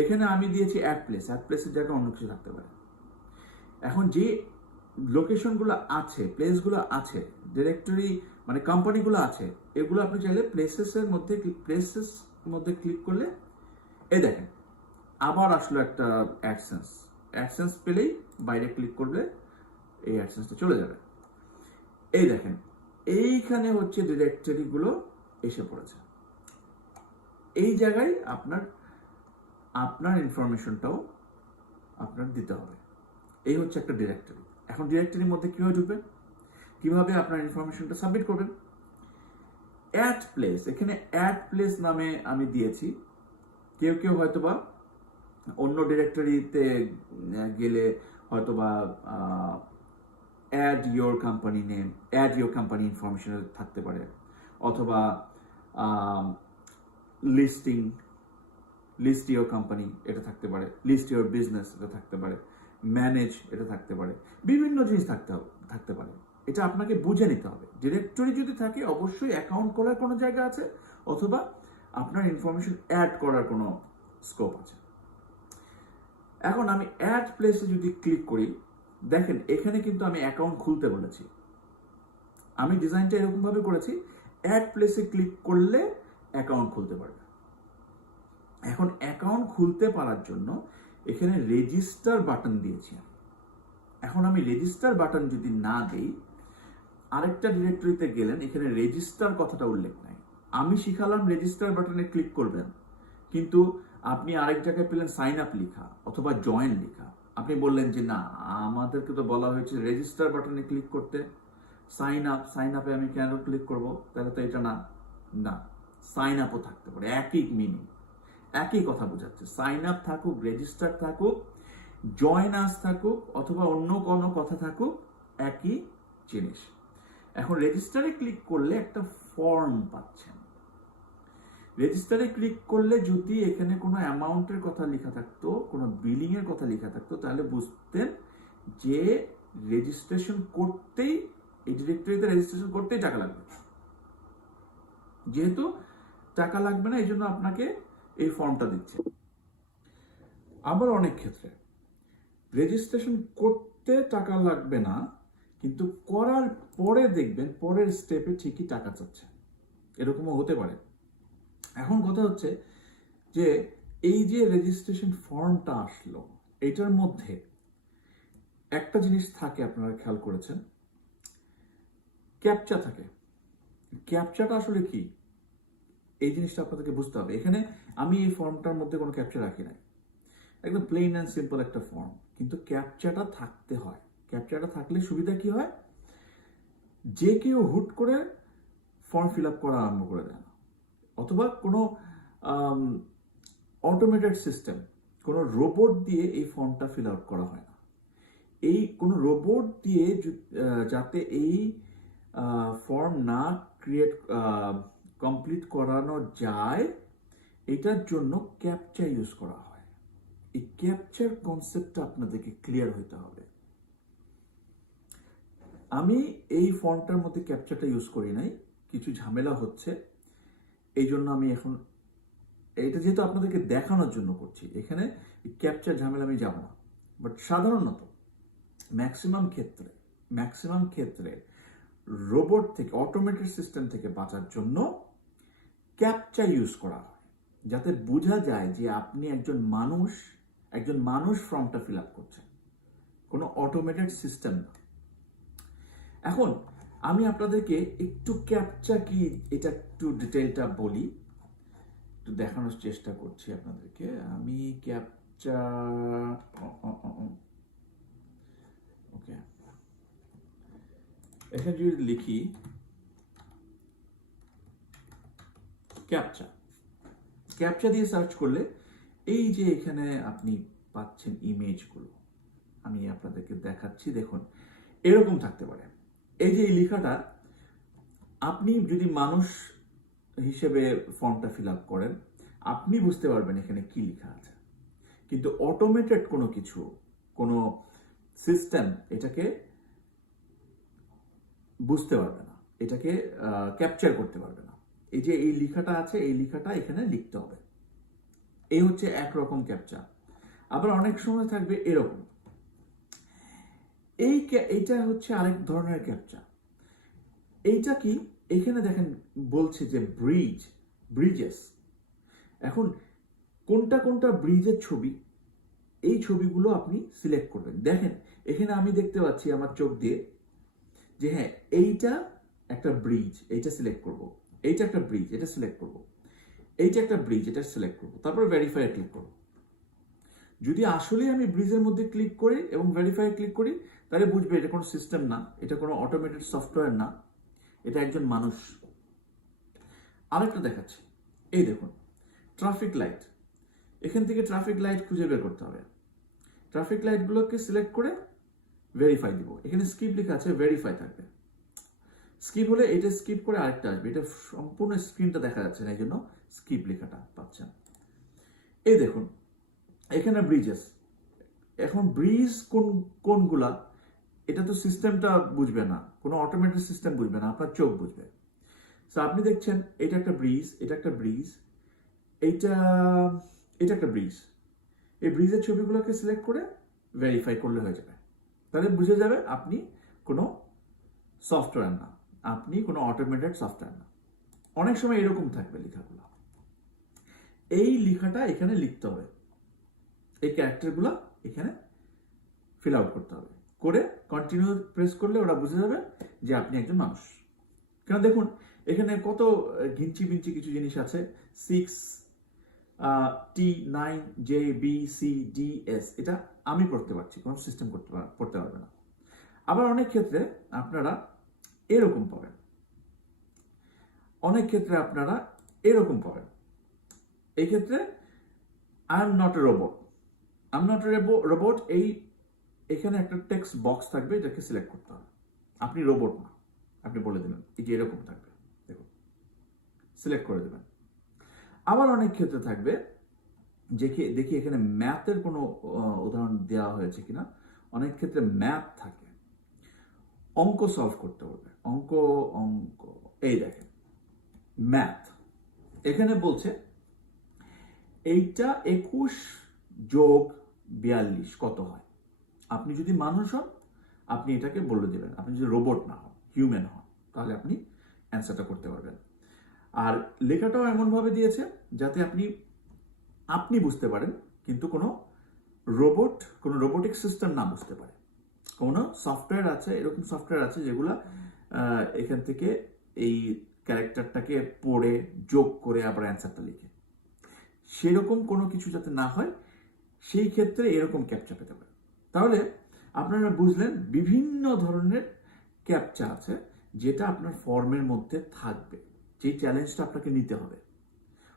এখানে আমি দিয়েছি অ্যাড প্লেস, অ্যাড প্লেসের জায়গায় অন্য কিছু থাকতে পারে। এখন যে লোকেশনগুলো আছে, প্লেসগুলো আছে, ডিরেক্টরি মানে কোম্পানিগুলো আছে, এগুলো আপনি চাইলে প্লেসেসের মধ্যে ক্লিক করলে এই দেখেন আবার আসলো একটা অ্যাডসেন্স পেলেই বাইরে ক্লিক করলে এই অ্যাডসেন্সটা চলে যাবে। এই দেখেন এইখানে হচ্ছে ডিরেক্টরিগুলো এসে পড়েছে। এই জায়গায় আপনার ইনফরমেশনটাও আপনার দিতে হবে। এই হচ্ছে একটা ডিরেক্টরি। এখন ডিরেক্টরির মধ্যে কিভাবে ঢুকবেন, কিভাবে আপনার ইনফরমেশনটা সাবমিট করবেন? অ্যাড প্লেস, এখানে অ্যাড প্লেস নামে আমি দিয়েছি। কেউ হয়তোবা অন্য ডিরেক্টরিতে গেলে হয়তো বা add your company name, add your company information থাকতে পারে, অথবা লিস্টিং, লিস্ট ইয়োর কোম্পানি এটা থাকতে পারে, লিস্ট ইয়োর বিজনেস এটা থাকতে পারে, ম্যানেজ এটা থাকতে পারে, বিভিন্ন জিনিস থাকতে পারে। এটা আপনাকে বুঝে নিতে হবে। ডিরেক্টরি যদি থাকে অবশ্যই অ্যাকাউন্ট খোলার কোনো জায়গা আছে, অথবা আপনার ইনফরমেশন অ্যাড করার কোনো স্কোপ আছে। এখন আমি অ্যাড প্লেসে যদি ক্লিক করি, দেখেন এখানে কিন্তু আমি অ্যাকাউন্ট খুলতে বলেছি। আমি ডিজাইনটা এরকমভাবে করেছি, অ্যাড প্লেসে ক্লিক করলে অ্যাকাউন্ট খুলতে পারবে। এখন অ্যাকাউন্ট খুলতে পারার জন্য এখানে রেজিস্টার বাটন দিয়েছি। এখন আমি রেজিস্টার বাটন যদি না দিই, আরেকটা ডিরেক্টরিতে গেলেন, এখানে রেজিস্টার কথাটা উল্লেখ নাই। আমি শিখালাম রেজিস্টার বাটনে ক্লিক করবেন, কিন্তু আপনি আরেক জায়গায় পেলেন সাইন আপ লেখা অথবা জয়েন লেখা। আপনি বললেন যে না, আমাদেরকে তো বলা হয়েছে রেজিস্টার বাটনে ক্লিক করতে, সাইন আপে আমি কেন ক্লিক করব? তাহলে তো এটা না, না সাইন আপও থাকতে পারে, একই মিনিং, একই কথা বোঝাচ্ছে। সাইন আপ থাকুক, রেজিস্টার থাকুক, জয়েন আস থাকুক, অথবা অন্য কোনো কথা থাকুক, একই জিনিস। এখন রেজিস্টারে ক্লিক করলে একটা ফর্ম পাচ্ছেন। রেজিস্টারে ক্লিক করলে যদি এখানে কোনো অ্যামাউন্টের কথা লেখা থাকতো, কোনো বিলিং এর কথা লেখা থাকতো, তাহলে বুঝতেন যে রেজিস্ট্রেশন করতেই, এই ডিরেক্টরিতে রেজিস্ট্রেশন করতেই টাকা লাগবে। যেহেতু টাকা লাগবে না, এই জন্য আপনাকে এই ফর্মটা দিচ্ছে। আবার অনেক ক্ষেত্রে রেজিস্ট্রেশন করতে টাকা লাগবে না, কিন্তু করার পরে দেখবেন পরের স্টেপে ঠিকই টাকা চাচ্ছে, এরকমও হতে পারে। এখন কথা হচ্ছে যে এই যে রেজিস্ট্রেশন ফর্মটা আসলো, এটার মধ্যে একটা জিনিস থাকে, আপনারা খেয়াল করেছেন, ক্যাপচা থাকে। ক্যাপচাটা আসলে কি, এই জিনিসটা আপনাদেরকে বুঝতে হবে। এখানে আমি এই ফর্মটার মধ্যে কোনো ক্যাপচা রাখি নাই, একদম প্লেন অ্যান্ড সিম্পল একটা ফর্ম, কিন্তু ক্যাপচাটা থাকতে হয়। ক্যাপচাটা থাকলে সুবিধা কি হয়, যে কেউ হুট করে ফর্ম ফিল আপ করা আরম্ভ করে দেয় না, অথবা কোনো অটোমেটেড সিস্টেম, কোনো রোবট দিয়ে এই ফর্মটা ফিল আউট করা হয় না। এই কোনো রোবট দিয়ে যাতে এই ফর্ম না কমপ্লিট করানো যায়, এটার জন্য ক্যাপচা ইউজ করা হয়। এই ক্যাপচার কনসেপ্টটা আপনাদেরকে ক্লিয়ার হইতে হবে। আমি এই ফর্মটার মধ্যে ক্যাপচারটা ইউজ করি নাই, কিছু ঝামেলা হচ্ছে, এই জন্য আমি এখন এটা যেহেতু আপনাদেরকে দেখানোর জন্য করছি, এখানে ক্যাপচার ঝামেলা আমি যাব না। বাট সাধারণত ম্যাক্সিমাম ক্ষেত্রে রোবট থেকে, অটোমেটেড সিস্টেম থেকে বাঁচার জন্য ক্যাপচা ইউজ করা হয়, যাতে বোঝা যায় যে আপনি একজন মানুষ ফর্মটা ফিল আপ করছেন, কোনো অটোমেটেড সিস্টেম না। এখন আমি আপনাদেরকে একটু ক্যাপচা কি এটা একটু ডিটেলটা বলি, একটু দেখানোর চেষ্টা করছি আপনাদেরকে। আমি ক্যাপচা, ওকে, এখানে যদি লিখি ক্যাপচা দিয়ে সার্চ করলে এই যে এখানে আপনি পাচ্ছেন ইমেজগুলো, আমি আপনাদেরকে দেখাচ্ছি, দেখুন এরকম থাকতে পারে। এই যে এই লেখাটা, আপনি যদি মানুষ হিসেবে ফর্মটা ফিল আপ করেন, আপনি বুঝতে পারবেন এখানে কি লেখা আছে, কিন্তু অটোমেটেড কোনো কিছু, কোনো সিস্টেম এটাকে বুঝতে পারবে না, এটাকে ক্যাপচার করতে পারবে না। এই যে এই লেখাটা আছে, এই লেখাটা এখানে লিখতে হবে। এই হচ্ছে একরকম ক্যাপচা। আবার অনেক সময় থাকবে এরকম, এইটা হচ্ছে আরেক ধরনের ক্যাপচা। এইটা কি, এখানে দেখেন বলছে যে ব্রিজেস। এখন কোনটা ব্রিজের ছবি, এই ছবিগুলো আপনি সিলেক্ট করবেন। দেখেন এখানে আমি দেখতে পাচ্ছি আমার চোখ দিয়ে যে হ্যাঁ, এইটা একটা ব্রিজ, এইটা সিলেক্ট করব, এইটা একটা ব্রিজ, এটা সিলেক্ট করব, এইটা একটা ব্রিজ, এটা সিলেক্ট করব, তারপর ভেরিফাই ক্লিক করব। যদি আসলে আমি ব্রিজের মধ্যে ক্লিক করি এবং ভেরিফাই ক্লিক করি, তাহলে বুঝবে এটা কোনো সিস্টেম না, এটা কোনো অটোমেটেড সফটওয়্যার না, এটা একজন মানুষ। আরেকটা দেখাচ্ছি, এই দেখুন ট্রাফিক লাইট। এখান থেকে ট্রাফিক লাইট খুঁজে বের করতে হবে। ট্রাফিক লাইটগুলোকে সিলেক্ট করে ভেরিফাই দিব। এখানে স্কিপ লেখা আছে, ভেরিফাই থাকবে। স্কিপ হলে এটা স্কিপ করে আরেকটা আসবে, এটা সম্পূর্ণ স্ক্রিনটা দেখা যাচ্ছে না, এই জন্য স্কিপ লেখাটা পাচ্ছেন। এই দেখুন এখানে ব্রিজেস। এখন ব্রিজ কোনগুলা এটা তো সিস্টেমটা বুঝবে না, কোনো অটোমেটেড সিস্টেম বুঝবে না, আপনার চোখ বুঝবে। সো আপনি দেখছেন এটা একটা ব্রিজ, এটা একটা ব্রিজ, এটা একটা ব্রিজ। এই ব্রিজের ছবিগুলোকে সিলেক্ট করে ভেরিফাই করলে হয়ে যাবে। তাহলে বুঝে যাবে আপনি কোনো সফটওয়্যার না, আপনি কোনো অটোমেটেড সফটওয়্যার না। অনেক সময় এরকম থাকবে লেখাগুলো, এই লেখাটা এখানে লিখতে হবে, এই ক্যারেক্টারগুলো এখানে ফিল আউট করতে হবে, করে কন্টিনিউ প্রেস করলে ওরা বুঝে যাবে যে আপনি একজন মানুষ। কেন দেখুন এখানে কত ঘিঞ্চি বিঞ্চি কিছু জিনিস আছে, 6T9JBCDS, এটা আমি পড়তে পারছি, কোনো সিস্টেম পড়তে পারবে না। আবার অনেক ক্ষেত্রে আপনারা এরকম পাবেন, অনেক ক্ষেত্রে আপনারা এরকম পাবেন। এই ক্ষেত্রে I am not a robot, I am not a robot, এখানে একটা টেক্সট বক্স থাকবে, এটাকে সিলেক্ট করতে হবে। আপনি রোবট না, আপনি বলে দিলেন এই যে এরকম থাকবে, দেখুন সিলেক্ট করে দেবেন। আবার অনেক ক্ষেত্রে থাকবে দেখি এখানে ম্যাথের কোনো উদাহরণ দেওয়া হয়েছে কিনা। অনেক ক্ষেত্রে ম্যাথ থাকে, অঙ্ক সলভ করতে হবে, অঙ্ক এই দেখেন ম্যাথ, এখানে বলছে এইটা 21 যোগ 42 কত হয়। আপনি যদি মানুষ হন আপনি এটাকে বলে দেবেন, আপনি যদি রোবট না হন, হিউম্যান হন, তাহলে আপনি অ্যান্সারটা করতে পারবেন। আর লেখাটাও এমনভাবে দিয়েছে যাতে আপনি বুঝতে পারেন, কিন্তু কোনো রোবোটিক সিস্টেম না বুঝতে পারে। কোনো সফটওয়্যার আছে, এরকম সফটওয়্যার আছে যেগুলো এখান থেকে এই ক্যারেক্টারটাকে পড়ে যোগ করে আবার অ্যান্সারটা লিখে, সেরকম কোনো কিছু যাতে না হয় সেই ক্ষেত্রে এরকম ক্যাপচা পেতে পারে। তাহলে আপনারা বুঝলেন বিভিন্ন ধরনের ক্যাপচা আছে যেটা আপনার ফর্মের মধ্যে থাকবে, যে চ্যালেঞ্জটা আপনাকে নিতে হবে।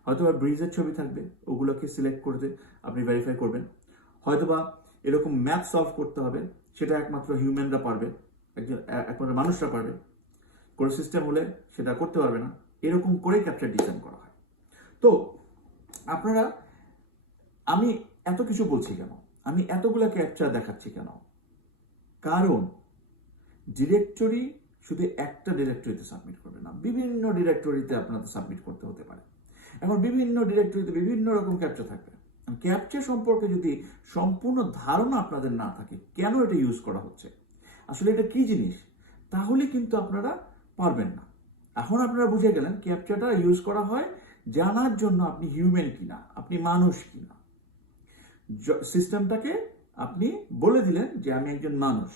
হয়তোবা ব্রিজের ছবি থাকবে, ওগুলোকে সিলেক্ট করতে আপনি ভেরিফাই করবেন। হয়তোবা এরকম ম্যাথ সলভ করতে হবে, সেটা একমাত্র হিউম্যানরা পারবে, একমাত্র মানুষরা পারবে, কোনো সিস্টেম হলে সেটা করতে পারবে না। এরকম করে ক্যাপচার ডিজাইন করা হয়। তো আপনারা, আমি এত কিছু বলছি কেন, আমি এতগুলা ক্যাপচার দেখাচ্ছি কেন? কারণ ডিরেক্টরি শুধু একটা ডিরেক্টরিতে সাবমিট করবে না, বিভিন্ন ডিরেক্টরিতে আপনাদের সাবমিট করতে হতে পারে। এখন বিভিন্ন ডিরেক্টরিতে বিভিন্ন রকম ক্যাপচার থাকবে। ক্যাপচার সম্পর্কে যদি সম্পূর্ণ ধারণা আপনাদের না থাকে, কেন এটা ইউজ করা হচ্ছে, আসলে এটা কি জিনিস, তাহলে কিন্তু আপনারা পারবেন না। এখন আপনারা বুঝে গেলেন ক্যাপচারটা ইউজ করা হয় জানার জন্য আপনি হিউম্যান কিনা, আপনি মানুষ কিনা। সিস্টেমটাকে আপনি বলে দিলেন যে আমি একজন মানুষ,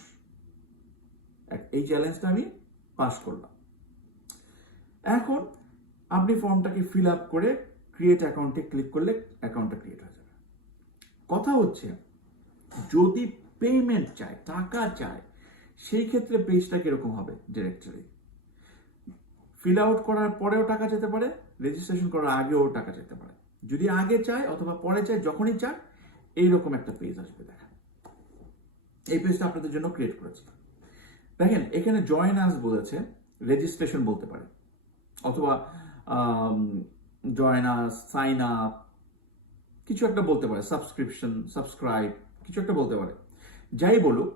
এই চ্যালেঞ্জটা আমি পাস করলাম। এখন আপনি ফর্মটাকে ফিল আপ করে ক্রিয়েট অ্যাকাউন্টে ক্লিক করলে অ্যাকাউন্টটা ক্রিয়েট হয়ে যাবে। কথা হচ্ছে যদি পেমেন্ট চায়, টাকা চায়, সেই ক্ষেত্রে পেজটা কিরকম হবে, ডিরেক্টরি ফিল আউট করার পরেও টাকা যেতে পারে, রেজিস্ট্রেশন করার আগেও টাকা যেতে পারে। যদি আগে চায় অথবা পরে চায়, যখনই চায় এইরকম একটা পেজ আসবে। দেখেন এই পেজটা আপনাদের জন্য ক্রিয়েট করেছি। দেখেন এখানে জয়েন আস বলেছে, রেজিস্ট্রেশন বলতে পারে, অথবা জয়েন আস, সাইন আপ, কিছু একটা বলতে পারে, সাবস্ক্রিপশন, সাবস্ক্রাইব, কিছু একটা বলতে পারে। যাই বলুক,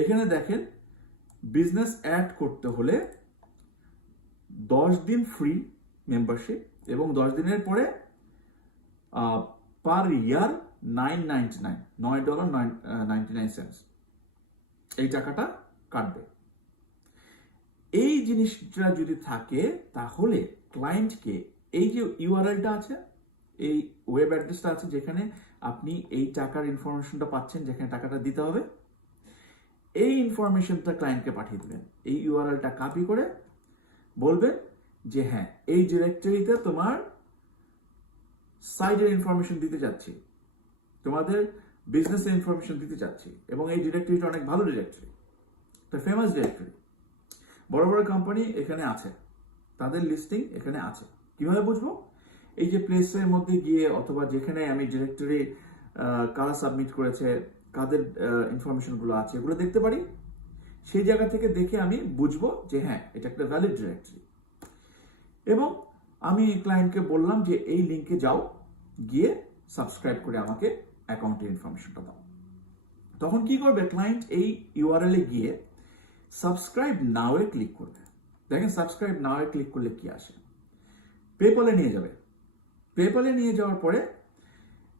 এখানে দেখেন বিজনেস অ্যাড করতে হলে 10 দিন ফ্রি মেম্বারশিপ এবং 10 দিনের পরে পার ইয়ার $9.99 এই টাকাটা কাটবে। এই জিনিসটা যদি থাকে তাহলে ক্লায়েন্টকে এই যে ইউআরএলটা আছে, এই ওয়েব অ্যাড্রেসটা আছে যেখানে আপনি এই টাকার ইনফরমেশনটা পাচ্ছেন, যেখানে টাকাটা দিতে হবে, এই ইনফরমেশনটা ক্লায়েন্টকে পাঠিয়ে দেবেন। এই ইউআরএলটা কপি করে বলবেন যে হ্যাঁ এই ডিরেক্টরিতে তোমার সাইটের ইনফরমেশন দিতে যাচ্ছি, তোমাদের বিজনেসের ইনফরমেশন দিতে চাচ্ছি, এবং এই ডিরেক্টরিটা অনেক ভালো ডিরেক্টরি, একটা ফেমাস ডিরেক্টরি, বড় বড় কোম্পানি এখানে আছে, তাদের লিস্টিং এখানে আছে। কিভাবে বুঝবো? এই যে প্লেসের মধ্যে গিয়ে অথবা যেখানে আমি ডিরেক্টরি কারা সাবমিট করেছে, কাদের ইনফরমেশনগুলো আছে এগুলো দেখতে পারি। সেই জায়গা থেকে দেখে আমি বুঝবো যে হ্যাঁ এটা একটা ভ্যালিড ডিরেক্টরি। এবং আমি ক্লায়েন্টকে বললাম যে এই লিঙ্কে যাও, গিয়ে সাবস্ক্রাইব করে আমাকে অ্যাকাউন্টের ইনফরমেশনটা দাও। তখন কি করবে ক্লায়েন্ট? এই ইউআরএল এ গিয়ে সাবস্ক্রাইব নাও এ ক্লিক করবে। দেখেন সাবস্ক্রাইব নাও এ ক্লিক করলে কি আসে, পেপলে নিয়ে যাবে। পেপলে নিয়ে যাওয়ার পরে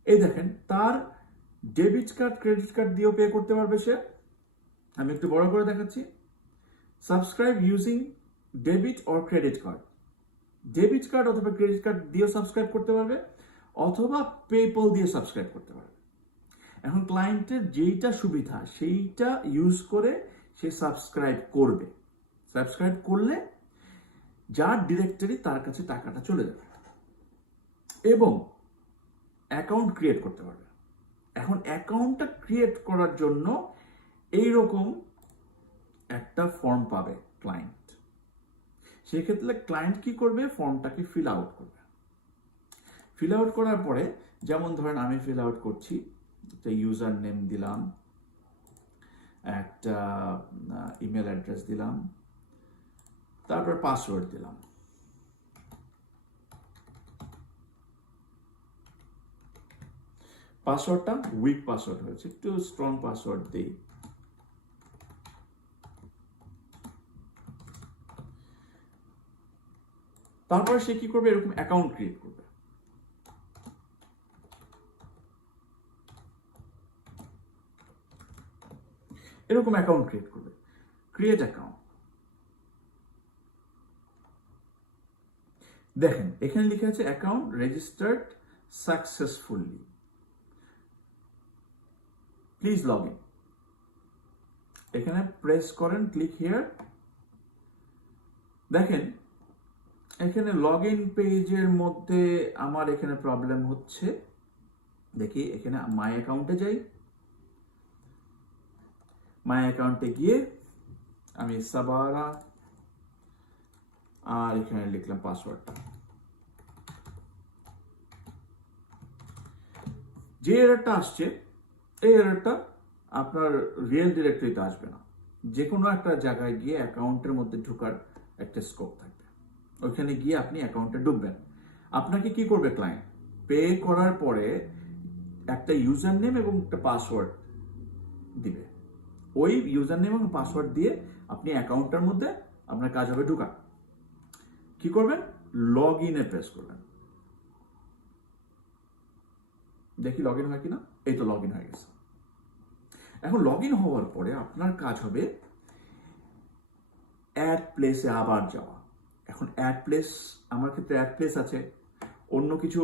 এই দেখেন তার ডেবিট কার্ড ক্রেডিট কার্ড দিয়েও পে করতে পারবে সে। আমি একটু বড় করে দেখাচ্ছি। Subscribe using debit or credit card, debit card অথবা ক্রেডিট কার্ড দিয়েও সাবস্ক্রাইব করতে পারবে, অথবা পেপল দিয়ে সাবস্ক্রাইব করতে পারবে। এখন ক্লায়েন্টের যেইটা সুবিধা সেইটা ইউজ করে সে সাবস্ক্রাইব করবে। সাবস্ক্রাইব করলে যার ডিরেক্টরি তার কাছে টাকাটা চলে যাবে এবং অ্যাকাউন্ট ক্রিয়েট করতে পারবে। এখন অ্যাকাউন্টটা ক্রিয়েট করার জন্য এইরকম একটা ফর্ম পাবে ক্লায়েন্ট। সেক্ষেত্রে ক্লায়েন্ট কি করবে? ফর্মটাকে ফিল আউট করবে। ফিল আউট করার পরে যেমন ধরেন আমি ফিল আউট করছি, একটা ইউজার নেম দিলাম, একটা ইমেল অ্যাড্রেস দিলাম, তারপর পাসওয়ার্ড দিলাম। পাসওয়ার্ডটা উইক পাসওয়ার্ড হয়েছে, একটু স্ট্রং পাসওয়ার্ড দিই। তারপরে সে কি করবে? এরকম অ্যাকাউন্ট ক্রিয়েট করবে। এরকম অ্যাকাউন্ট ক্রিয়েট করবে, ক্রিয়েট অ্যাকাউন্ট। দেখেন এখানে লিখে আছে account registered successfully, please log in. এখানে প্রেস করেন, ক্লিক হিয়ার। দেখেন এখানে লগ ইন পেজের মধ্যে আমার এখানে প্রবলেম হচ্ছে। দেখি এখানে মাই অ্যাকাউন্টে যাই, মাই অ্যাকাউন্টে গিয়ে আমি সাবারা আর এখানে লিখলাম পাসওয়ার্ডটা। যে এররটা আসছে এই এররটা আপনার রিয়েল ডিরেক্টরিতে আসবে না, যে কোনো একটা জায়গায় গিয়ে অ্যাকাউন্টের মধ্যে ঢোকার একটা স্কোপ থাকবে, ওইখানে গিয়ে আপনি অ্যাকাউন্টে ঢুকবেন। আপনাকে কি করবে ক্লায়েন্ট? পে করার পরে একটা ইউজার নেম এবং একটা পাসওয়ার্ড দিবে। ওই ইউজার নেম এবং পাসওয়ার্ড দিয়ে আপনি অ্যাকাউন্টের মধ্যে আপনার কাজ হবে ঢুকা। কি করবেন? লগ ইনে প্রেস করবেন। দেখি লগ ইন হয় কিনা। এই তো লগ ইন হয়ে গেছে। এখন লগ ইন হওয়ার পরে আপনার কাজ হবে অ্যাড প্লেসে আবার যাওয়া। এখন অ্যাড প্লেস, আমার ক্ষেত্রে অ্যাড প্লেস আছে, অন্য কিছু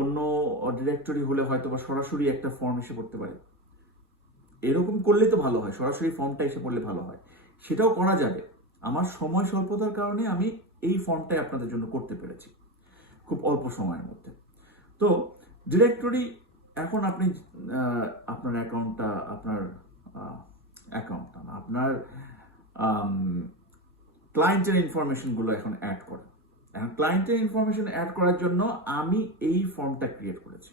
অন্য ডিরেক্টরি হলে হয়তো বা সরাসরি একটা ফর্ম এসে পড়তে পারে। এরকম করলে তো ভালো হয়, সরাসরি ফর্মটা এসে পড়লে ভালো হয়, সেটাও করা যাবে। আমার সময় স্বল্পতার কারণে আমি এই ফর্মটাই আপনাদের জন্য করতে পেরেছি খুব অল্প সময়ের মধ্যে। তো ডিরেক্টরি এখন আপনি আপনার অ্যাকাউন্টটা আপনার আপনার ক্লায়েন্টের ইনফরমেশনগুলো এখন অ্যাড করেন। এখন ক্লায়েন্টের ইনফরমেশন অ্যাড করার জন্য আমি এই ফর্মটা ক্রিয়েট করেছি।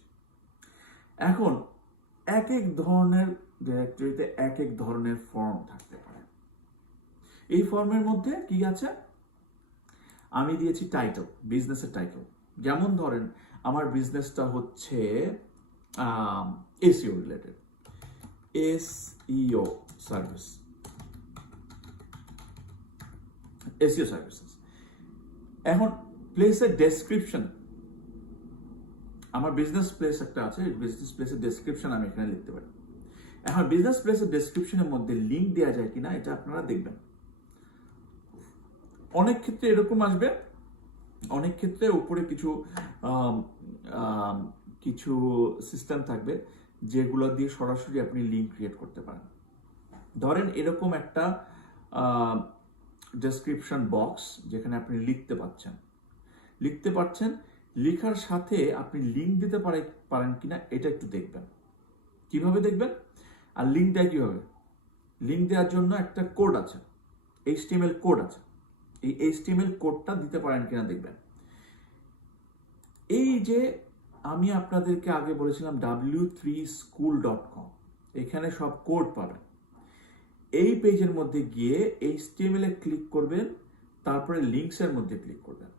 এখন এক এক ধরনের ডিরেক্টরিতে এক এক ধরনের ফর্ম থাকতে পারে। এই ফর্মের মধ্যে কি আছে? আমি দিয়েছি টাইটেল, বিজনেসের টাইটেল। যেমন ধরেন আমার বিজনেসটা হচ্ছে SEO related, SEO service, SEO services. এখন প্লেসের ডেসক্রিপশন, আমার বিজনেস প্লেস একটা আছে, বিজনেস প্লেসের ডেসক্রিপশন আমি এখানে লিখতে পারি। এখন বিজনেস প্লেসের ডেসক্রিপশনের মধ্যে লিঙ্ক দেওয়া যায় কিনা এটা আপনারা দেখবেন। অনেক ক্ষেত্রে এরকম আসবে, অনেক ক্ষেত্রে উপরে কিছু কিছু সিস্টেম থাকবে যেগুলো দিয়ে সরাসরি আপনি লিঙ্ক ক্রিয়েট করতে পারেন। ধরেন এরকম একটা ডেসক্রিপশন বক্স যেখানে আপনি লিখতে পারছেন, লেখার সাথে আপনি লিঙ্ক দিতে পারেন কিনা এটা একটু দেখবেন। কিভাবে দেখবেন? আর লিঙ্ক দেয় কিভাবে? লিঙ্ক দেওয়ার জন্য একটা কোড আছে, HTML কোড আছে। এই HTML কোডটা দিতে পারেন কিনা দেখবেন। এই যে আমি আপনাদেরকে আগে বলেছিলাম w3school.com, এখানে সব কোড পাবেন। এই পেজের মধ্যে গিয়ে HTML এ ক্লিক করবেন, তারপরে লিঙ্কস এর মধ্যে ক্লিক করবেন।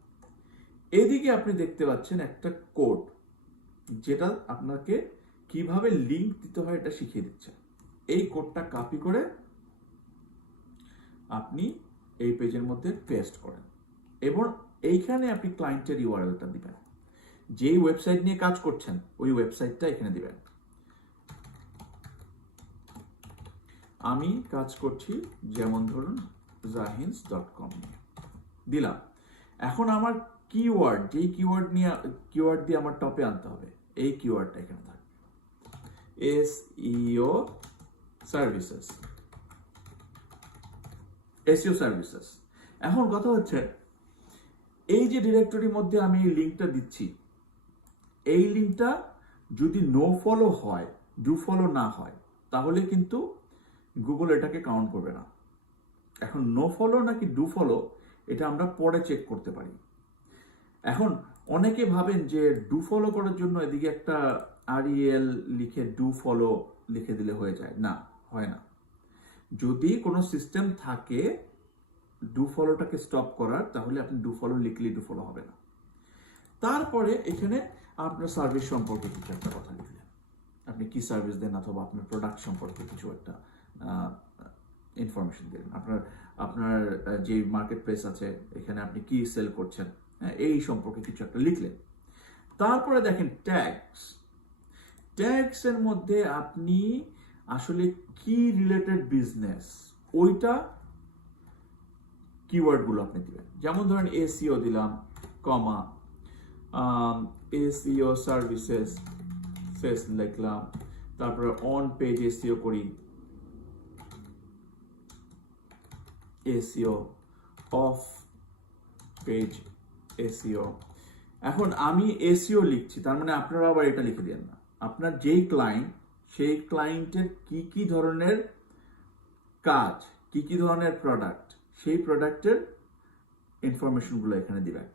এদিকে আপনি দেখতে পাচ্ছেন একটা কোড, যেটা আপনাকে কিভাবে লিঙ্ক দিতে হয় এটা শিখিয়ে দিচ্ছে। এই কোডটা কপি করে আপনি এই পেজের মধ্যে পেস্ট করেন এবং এইখানে আপনি ক্লায়েন্টের ইউআরএলটা দিবেন। যেই ওয়েবসাইট নিয়ে কাজ করছেন ওই ওয়েবসাইটটা এখানে দিবেন। আমি কাজ করছি যেমন ধরুন zahins.com দিলাম। এখন আমার কিওয়ার্ড, যেই কিওয়ার্ড দিয়ে আমার টপে আনতে হবে, এই কিওয়ার্ডটা এখানে থাকবে, SEO সার্ভিসেস। এখন কথা হচ্ছে, এই যে ডিরেক্টরির মধ্যে আমি এই লিঙ্কটা দিচ্ছি, এই লিঙ্কটা যদি নো ফলো হয়, ডু ফলো না হয়, তাহলে কিন্তু গুগল এটাকে কাউন্ট করবে না। এখন নো ফলো নাকি ডু ফলো এটা আমরা পরে চেক করতে পারি। এখন অনেকে ভাবেন যে ডু ফলো করার জন্য এদিকে একটা REL লিখে ডু ফলো লিখে দিলে হয়ে যায়। না, হয় না। যদি কোনো সিস্টেম থাকে ডু ফলোটাকে স্টপ করার, তাহলে আপনি ডু ফলো লিখলে ডু ফলো হবে না। তারপরে এখানে আপনার সার্ভিস সম্পর্কে কিছু একটা কথা লিখলেন, আপনি কি সার্ভিস দেন, অথবা আপনার প্রোডাক্ট সম্পর্কে কিছু একটা ইনফরমেশন দিলেন। আপনার যে মার্কেট প্লেস আছে এখানে আপনি কি সেল করছেন, এই সম্পর্কে কিছু একটা লিখলেন। তারপরে দেখেন ট্যাগস এর মধ্যে আপনি আসলে কি রিলেটেড বিজনেস, ওইটা কিওয়ার্ড গুলো আপনি দিবেন। যেমন ধরেন SEO দিলাম, কমা SEO সার্ভিসেস লিখলাম, তারপরে অন পেজ SEO করি, SEO অফ পেজ SEO। এখন আমি SEO লিখছি, তার মানে আপনারা আবার এটা লিখে দেন না। আপনার যেই ক্লায়েন্ট, সেই ক্লায়েন্টের কি কি ধরনের কাজ, কি কি ধরনের প্রোডাক্ট, সেই প্রোডাক্টের ইনফরমেশনগুলো এখানে দিবেন।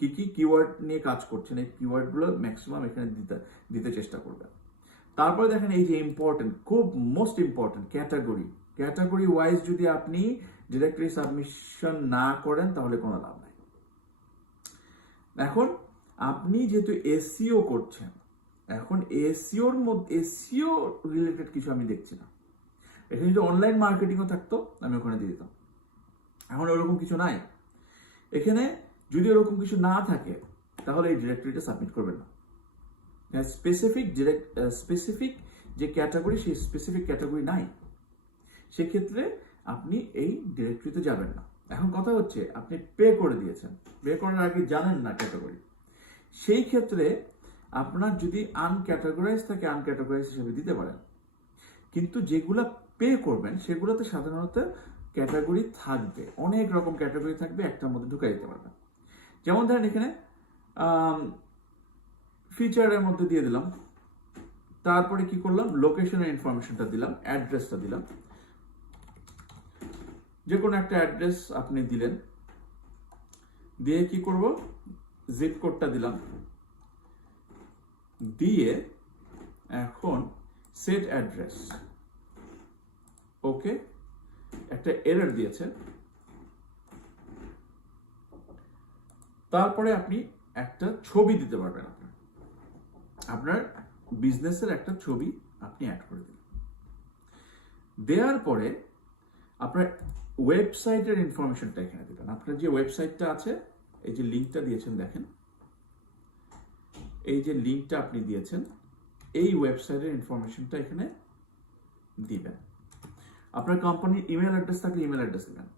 কি কি কিওয়ার্ড নিয়ে কাজ করছেন, এই কিওয়ার্ডগুলো ম্যাক্সিমাম এখানে দিতে চেষ্টা করবেন। তারপরে দেখেন এই যে ইম্পর্টেন্ট, খুব মোস্ট ইম্পর্টেন্ট, ক্যাটাগরি ওয়াইজ যদি আপনি ডিরেক্টরি সাবমিশন না করেন তাহলে কোনো লাভ নাই। এখন আপনি যেহেতু SEO করছেন, এখন SEO রিলেটেড কিছু আমি দেখছি না। এখানে যদি অনলাইন মার্কেটিংও থাকতো আমি ওখানে দিয়ে দিতাম। এখন ওরকম কিছু নাই। এখানে যদি ওরকম কিছু না থাকে তাহলে এই ডিরেক্টরিটা সাবমিট করবেন না। স্পেসিফিক যে ক্যাটাগরি, সেই স্পেসিফিক ক্যাটাগরি নাই, সেক্ষেত্রে আপনি এই ডিরেক্টরিতে যাবেন না। এখন কথা হচ্ছে, আপনি পে করে দিয়েছেন, পে করার আগে জানেন না ক্যাটাগরি, সেই ক্ষেত্রে আপনার যদি আনক্যাটাগরাইজ থাকে আনক্যাটাগরাইজ হিসেবে দিতে পারেন। কিন্তু যেগুলো পে করবেন সেগুলোতে সাধারণত ক্যাটাগরি থাকবে, অনেক রকম ক্যাটাগরি থাকবে, একটার মধ্যে ঢুকাই দিতে পারবেন। যেমন ধরেন এখানে ফিচারের মধ্যে দিয়ে দিলাম, তারপরে কি করলাম, লোকেশনের ইনফরমেশনটা দিলাম, অ্যাড্রেসটা দিলাম, যে কোনো একটা অ্যাড্রেস আপনি দিলেন, দিয়ে কি করব, জিপ কোডটা দিলাম, দিয়ে এখন সেট অ্যাড্রেস, ওকে, একটা এরর দিয়েছে। তারপরে আপনি একটা ছবি দিতে পারবেন, আপনার বিজনেসের একটা ছবি আপনি অ্যাড করে দিন। দেওয়ার পরে আপনার ওয়েবসাইটের ইনফরমেশনটা এখানে দিবেন। আপনার যে ওয়েবসাইটটা আছে, এই যে লিঙ্কটা দিয়েছেন দেখেন, এই যে লিঙ্কটা আপনি দিয়েছেন, এই ওয়েবসাইটের ইনফরমেশনটা এখানে দিবেন। আপনার কোম্পানির ইমেল অ্যাড্রেস থাকলে ইমেল অ্যাড্রেস দিবেন।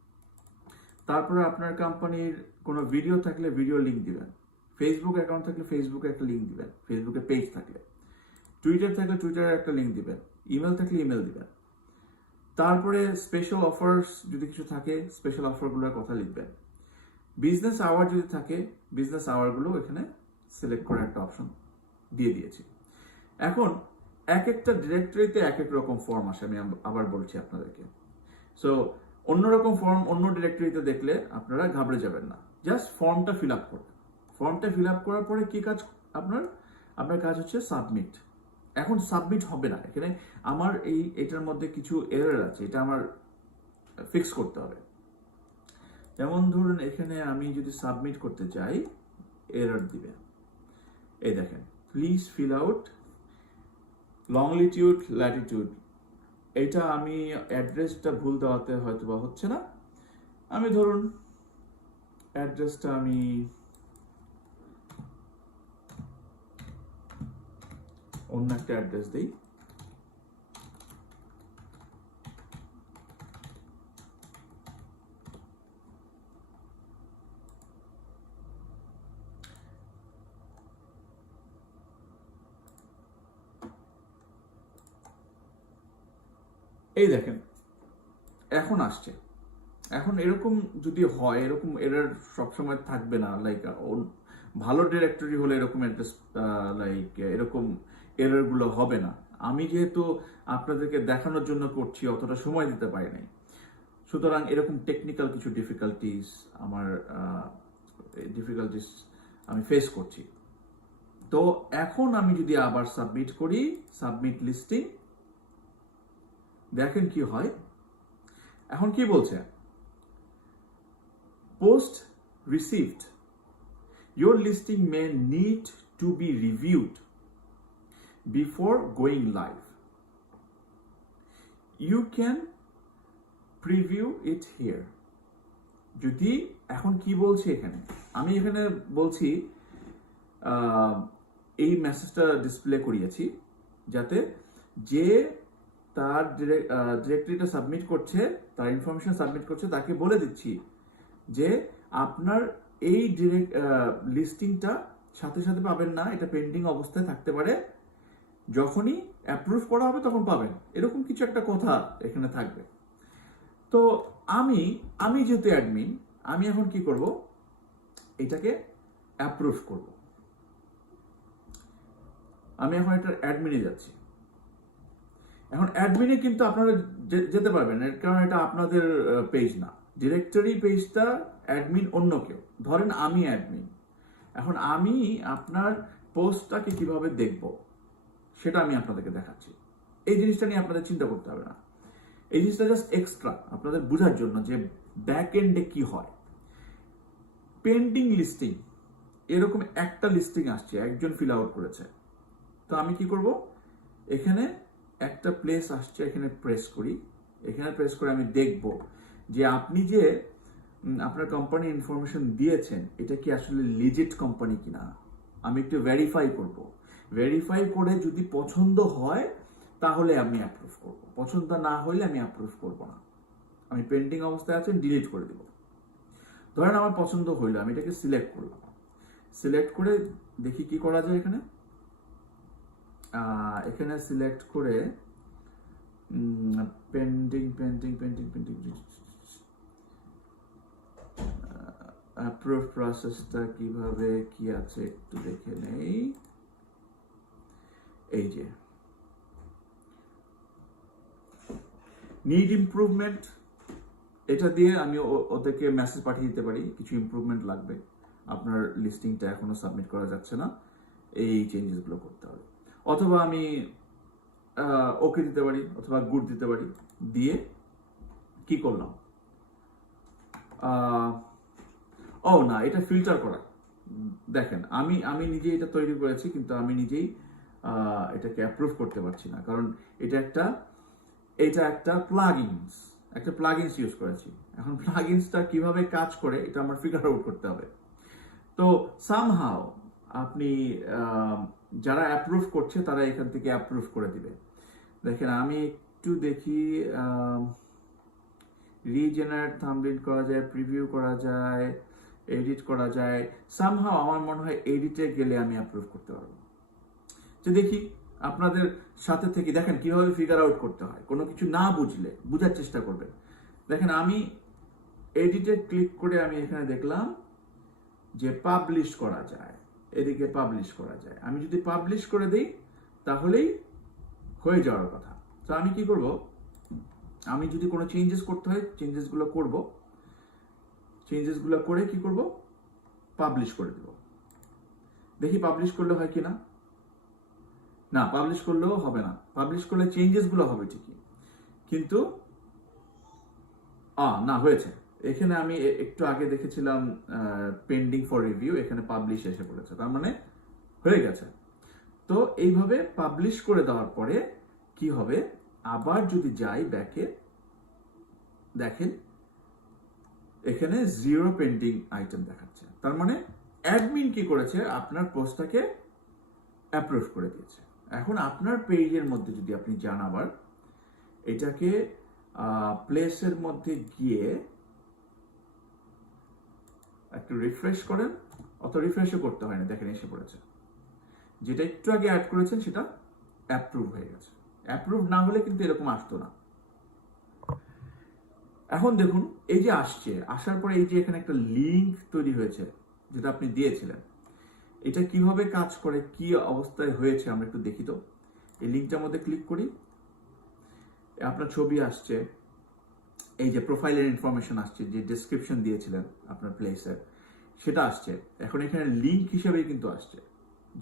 তারপরে আপনার কোম্পানির কোনো ভিডিও থাকলে ভিডিও লিঙ্ক দিবেন। ফেসবুক অ্যাকাউন্ট থাকলে ফেসবুকে একটা লিঙ্ক দিবেন, ফেসবুকে পেজ থাকলে। টুইটার থাকলে টুইটারের একটা লিঙ্ক দিবেন, ইমেল থাকলে ইমেল দিবেন। তারপরে স্পেশাল অফার্স যদি কিছু থাকে, স্পেশাল অফারগুলোর কথা লিখবেন। বিজনেস আওয়ার যদি থাকে, বিজনেস আওয়ারগুলো এখানে সিলেক্ট করার একটা অপশন দিয়ে দিয়েছি। এখন এক একটা ডিরেক্টরিতে এক এক রকম ফর্ম আসে, আমি আবার বলছি আপনাদেরকে। সো অন্যরকম ফর্ম অন্য ডিরেক্টরিতে দেখলে আপনারা ঘাবড়ে যাবেন না, জাস্ট ফর্মটা ফিল আপ করবেন। ফর্মটা ফিল আপ করার পরে কি কাজ আপনার আপনার কাজ হচ্ছে সাবমিট। এখন সাবমিট হবে না, এখানে আমার এটার মধ্যে কিছু এরর আছে, এটা আমার ফিক্স করতে হবে। যেমন ধরুন এখানে আমি যদি সাবমিট করতে চাই, এরর দিবে। এই দেখেন, প্লিজ ফিল আউট লংলিটিউড ল্যাটিটিউড। এটা আমি অ্যাড্রেসটা ভুল দেওয়াতে হয়তো বা হচ্ছে না। আমি ধরুন অ্যাড্রেসটা আমি অন্য একটা অ্যাড্রেস দিই। এই দেখেন এখন আসছে। এখন এরকম যদি হয়, এরকম এরর সবসময় থাকবে না। লাইক ভালো ডিরেক্টরি হলে এরকম অ্যাড্রেস লাইক এরকম এরর গুলো হবে না। আমি যেহেতু আপনাদেরকে দেখানোর জন্য করছি, অতটা সময় দিতে পারি নাই, সুতরাং এরকম টেকনিক্যাল কিছু ডিফিকাল্টিস আমি ফেস করছি। তো এখন আমি যদি আবার সাবমিট করি, সাবমিট লিস্টিং, দেখেন কি হয়। এখন কি বলছে, post received, your listing may need to be reviewed before going live. You can preview it here. যদি এখন কি বলছে এখানে, আমি এখানে বলছি এই মেসেজটা ডিসপ্লে করিয়েছি যাতে যে তার ডিরেক্টরিটা সাবমিট করছে, তার ইনফরমেশন সাবমিট করছে, তাকে বলে দিচ্ছি যে আপনার এই ডিরেক্ট লিস্টিংটা সাথে সাথে পাবেন না, এটা পেন্ডিং অবস্থায় থাকতে পারে, যখনই অ্যাপ্রুভ করা হবে তখন পাবেন, এরকম কিছু একটা কথা এখানে থাকবে। তো আমি যেহেতু অ্যাডমিন, আমি এখন কি করব, এটাকে অ্যাপ্রুভ করব। আমি এখন এটা অ্যাডমিনে যাচ্ছি। এখন অ্যাডমিনে কিন্তু আপনারা যেতে পারবেন, কারণ এটা আপনাদের পেজ না, ডিরেক্টরি পেজটা অ্যাডমিন অন্য কেউ। ধরেন আমি অ্যাডমিন, এখন আমি আপনার পোস্টটাকে কিভাবে দেখব সেটা আমি আপনাদেরকে দেখাচ্ছি। এই জিনিসটা নিয়ে আপনাদের চিন্তা করতে হবে না, এই জিনিসটা জাস্ট এক্সট্রা আপনাদের বোঝার জন্য যে ব্যাক এন্ডে কি হয়। পেন্ডিং লিস্টিং, এরকম একটা লিস্টিং আসছে, একজন ফিল আউট করেছে। তো আমি কি করব, এখানে একটা প্লেস আসছে, এখানে প্রেস করি। এখানে প্রেস করে আমি দেখব যে আপনি যে আপনার কোম্পানি ইনফরমেশন দিয়েছেন, এটা কি আসলে লিজিট কোম্পানি কিনা। আমি একটু ভেরিফাই করব। ভেরিফাই করে যদি পছন্দ হয় তাহলে আমি অ্যাপ্রুভ করব, পছন্দ না হলে আমি অ্যাপ্রুভ করব না। আমি পেন্ডিং অবস্থায় আছেন, ডিলিট করে দেব। ধরেন আমার পছন্দ হইলো, আমি এটাকে সিলেক্ট করলাম। সিলেক্ট করে দেখি কি করা যায়। এখানে সিলেক্ট করে পেন্ডিং অ্যাপ্রুভ প্রসেসটা কিভাবে কি আছে একটু দেখে নেই। এই যে নিড ইমপ্রুভমেন্ট, এটা দিয়ে আমি ওদেরকে মেসেজ পাঠিয়ে দিতে পারি কিছু ইমপ্রুভমেন্ট লাগবে, আপনার লিস্টিংটা এখনো সাবমিট করা যাচ্ছে না, এই চেঞ্জেসগুলো করতে হবে। অথবা আমি ওকে দিতে পারি, অথবা গুড দিতে পারি। দিয়ে কি করলাম, ও না, এটা ফিল্টার করা। দেখেন আমি নিজে এটা তৈরি করেছি, কিন্তু আমি নিজেই এটাকে অ্যাপ্রুভ করতে পারছি না, কারণ এটা একটা প্লাগইনস ইউজ করেছি। এখন প্লাগইনসটা কিভাবে কাজ করে এটা আমার ফিগার আউট করতে হবে। তো সামহাও আপনি যারা অ্যাপ্রুভ করছে তারা এখান থেকে অ্যাপ্রুভ করে দিবে। দেখেন আমি একটু দেখি, রিজেনারেট থাম্বনেল করা যায়, প্রিভিউ করা যায়, এডিট করা যায়। সামহাও আমার মনে হয় এডিটে গেলে আমি অ্যাপ্রুভ করতে পারবো। যে দেখি আপনাদের সাথে থেকে দেখেন কিভাবে ফিগার আউট করতে হয়। কোনো কিছু না বুঝলে বোঝার চেষ্টা করবেন। দেখেন আমি এডিটে ক্লিক করে আমি এখানে দেখলাম যে পাবলিশ করা যায়, এদিকে পাবলিশ করা যায়। আমি যদি পাবলিশ করে দিই তাহলেই হয়ে যাওয়ার কথা। তো আমি কি করব, আমি যদি কোনো চেঞ্জেস করতে হয় চেঞ্জেসগুলো করব, চেঞ্জেসগুলো করে কি করব, পাবলিশ করে দেব। দেখি পাবলিশ করলে হয় কিনা। না, পাবলিশ করলেও হবে না। পাবলিশ করলে চেঞ্জেস গুলো হবে ঠিকই, কিন্তু না, হয়েছে। এখানে আমি একটু আগে দেখেছিলাম পেন্ডিং ফর রিভিউ, এখানে পাবলিশ এসে পড়েছে, তার মানে হয়ে গেছে। তো এইভাবে পাবলিশ করে দেওয়ার পরে কি হবে, আবার যদি যাই ব্যাকে, দেখেন এখানে 0 পেন্ডিং আইটেম দেখাচ্ছে। তার মানে অ্যাডমিন কি করেছে, আপনার পোস্টটাকে অ্যাপ্রুভ করে দিয়েছে। এখন আপনার পেজের মধ্যে যদি আপনি যান, আবার এটাকে প্লেসের মধ্যে গিয়ে একটু রিফ্রেশ করেন, অত রিফ্রেশও করতে হয় না, দেখেন এসে পড়েছে। যেটা একটু আগে অ্যাড করেছেন সেটা অ্যাপ্রুভ হয়ে গেছে। অ্যাপ্রুভ না হলে কিন্তু এরকম আসতো না। এখন দেখুন, এই যে আসছে, আসার পরে এই যে এখানে একটা লিংক তৈরি হয়েছে যেটা আপনি দিয়েছিলেন, এটা কিভাবে কাজ করে, কি অবস্থায় হয়েছে আমরা একটু দেখি। তো এই লিংকটার মধ্যে ক্লিক করি, আপনার ছবি আসছে, এই যে প্রোফাইলের ইনফরমেশন আসছে, যে ডেসক্রিপশন দিয়েছিলেন আপনার প্লেসের সেটা আসছে। এখন এখানে লিংক হিসেবেই কিন্তু আসছে।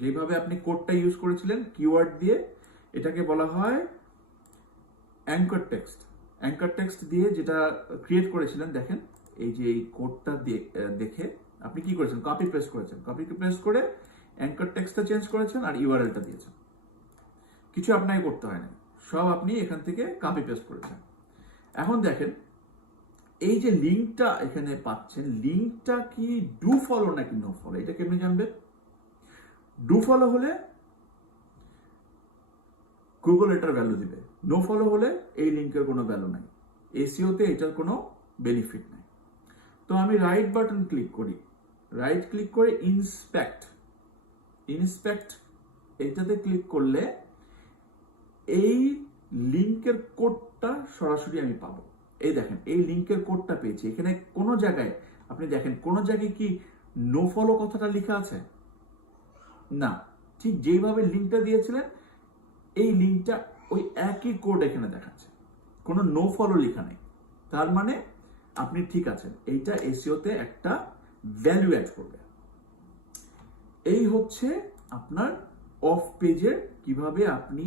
যেভাবে আপনি কোডটা ইউজ করেছিলেন কিওয়ার্ড দিয়ে, এটাকে বলা হয় অ্যাঙ্কর টেক্সট। অ্যাঙ্কর টেক্সট দিয়ে যেটা ক্রিয়েট করেছিলেন, দেখেন এই যে এই কোডটা দেখে আপনি কি করেছেন, কপি পেস্ট করেছেন। কপি পেস্ট করে অ্যাঙ্কর টেক্সটটা চেঞ্জ করেছেন আর ইউআরএলটা দিয়েছেন। কিছু আপনাকে করতে হয় না, সব আপনি এখান থেকে কপি পেস্ট করেছেন। এখন দেখেন এই যে লিঙ্কটা এখানে পাচ্ছেন, লিঙ্কটা কি ডু ফলো নাকি নো ফলো, এটা কেমনি জানবেন? ডু ফলো হলে গুগল এটার ভ্যালু দিবে, নো ফলো হলে এই লিঙ্কের কোনো ভ্যালু নাই, এসইওতে এটার কোনো বেনিফিট নাই। তো আমি রাইট বাটন ক্লিক করি, রাইট ক্লিক করে ইন্সপেক্ট এটাতে ক্লিক করলে এই লিঙ্কের কোডটা সরাসরি আমি পাবো। এই দেখেন এই লিঙ্কের কোডটা পেয়েছি। এখানে কোনো জায়গায় আপনি দেখেন, কোনো জায়গায় কি নো ফলো কথাটা লেখা আছে? না, ঠিক যেইভাবে লিঙ্কটা দিয়েছিলেন এই লিঙ্কটা ওই একই কোড এখানে দেখাচ্ছে, কোনো নো ফলো লেখা নেই। তার মানে আপনি ঠিক আছেন, এইটা এসইওতে একটা ভ্যালু অ্যাড করবে। এই হচ্ছে আপনার অফ পেজের কিভাবে আপনি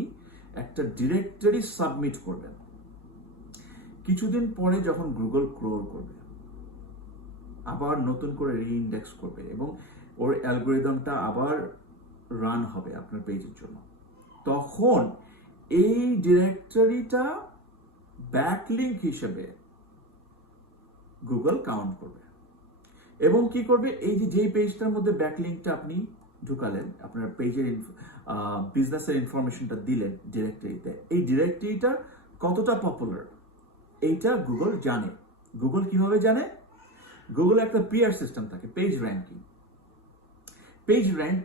একটা ডিরেক্টরি সাবমিট করবেন। কিছুদিন পরে যখন গুগল ক্রোল করবে, আবার নতুন করে রিইন্ডেক্স করবে এবং ওর অ্যালগোরিদমটা আবার রান হবে আপনার পেজের জন্য, তখন এই ডিরেক্টরিটা ব্যাকলিঙ্ক হিসেবে গুগল কাউন্ট করবে এবং কি করবে, এই যে যেই পেজটার মধ্যে ব্যাকলিঙ্কটা আপনি ঢুকালেন, আপনার পেজের বিজনেসের ইনফরমেশনটা দিলেন ডিরেক্টরিতে, এই ডিরেক্টরিটা কতটা পপুলার এইটা গুগল জানে। গুগল কিভাবে জানে? গুগল একটা পিআর সিস্টেম থাকে, page ranking. Page rank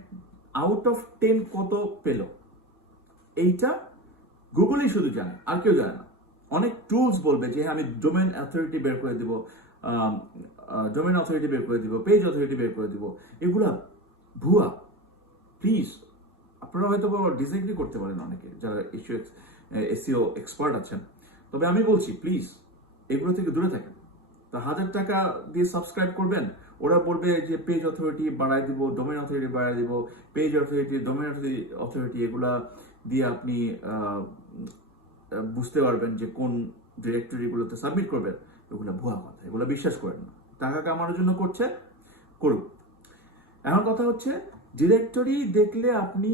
out of 10 কত পেল এইটা গুগলই শুধু জানে, আর কেউ জানে না। অনেক টুলস বলবে যে আমি ডোমেন অথরিটি বের করে দিব, ডোমেন অথরিটি বের করে দিব, পেজ অথরিটি বের করে দিব, এগুলা ভুয়া। প্লিজ, আপনারা হয়তো ডিসএগ্রি করতে পারেন অনেকে যারা এসইও এক্সপার্ট আছেন, তবে আমি বলছি প্লিজ এগুলো থেকে দূরে থাকেন। তা 1000 টাকা দিয়ে সাবস্ক্রাইব করবেন, ওরা বলবে যে পেজ অথরিটি বাড়ায় দিব, ডোমেন অথরিটি বাড়ায় দিব, পেজ অথরিটি, ডোমেন অথরিটি, এগুলা দিয়ে আপনি বুঝতে পারবেন যে কোন ডিরেক্টরিগুলোতে সাবমিট করবেন। এগুলো ভুয়া কথা, এগুলো বিশ্বাস করেন না। টাকা কামানোর জন্য করছে, করুক। এখন কথা হচ্ছে, ডিরেক্টরি দেখলে আপনি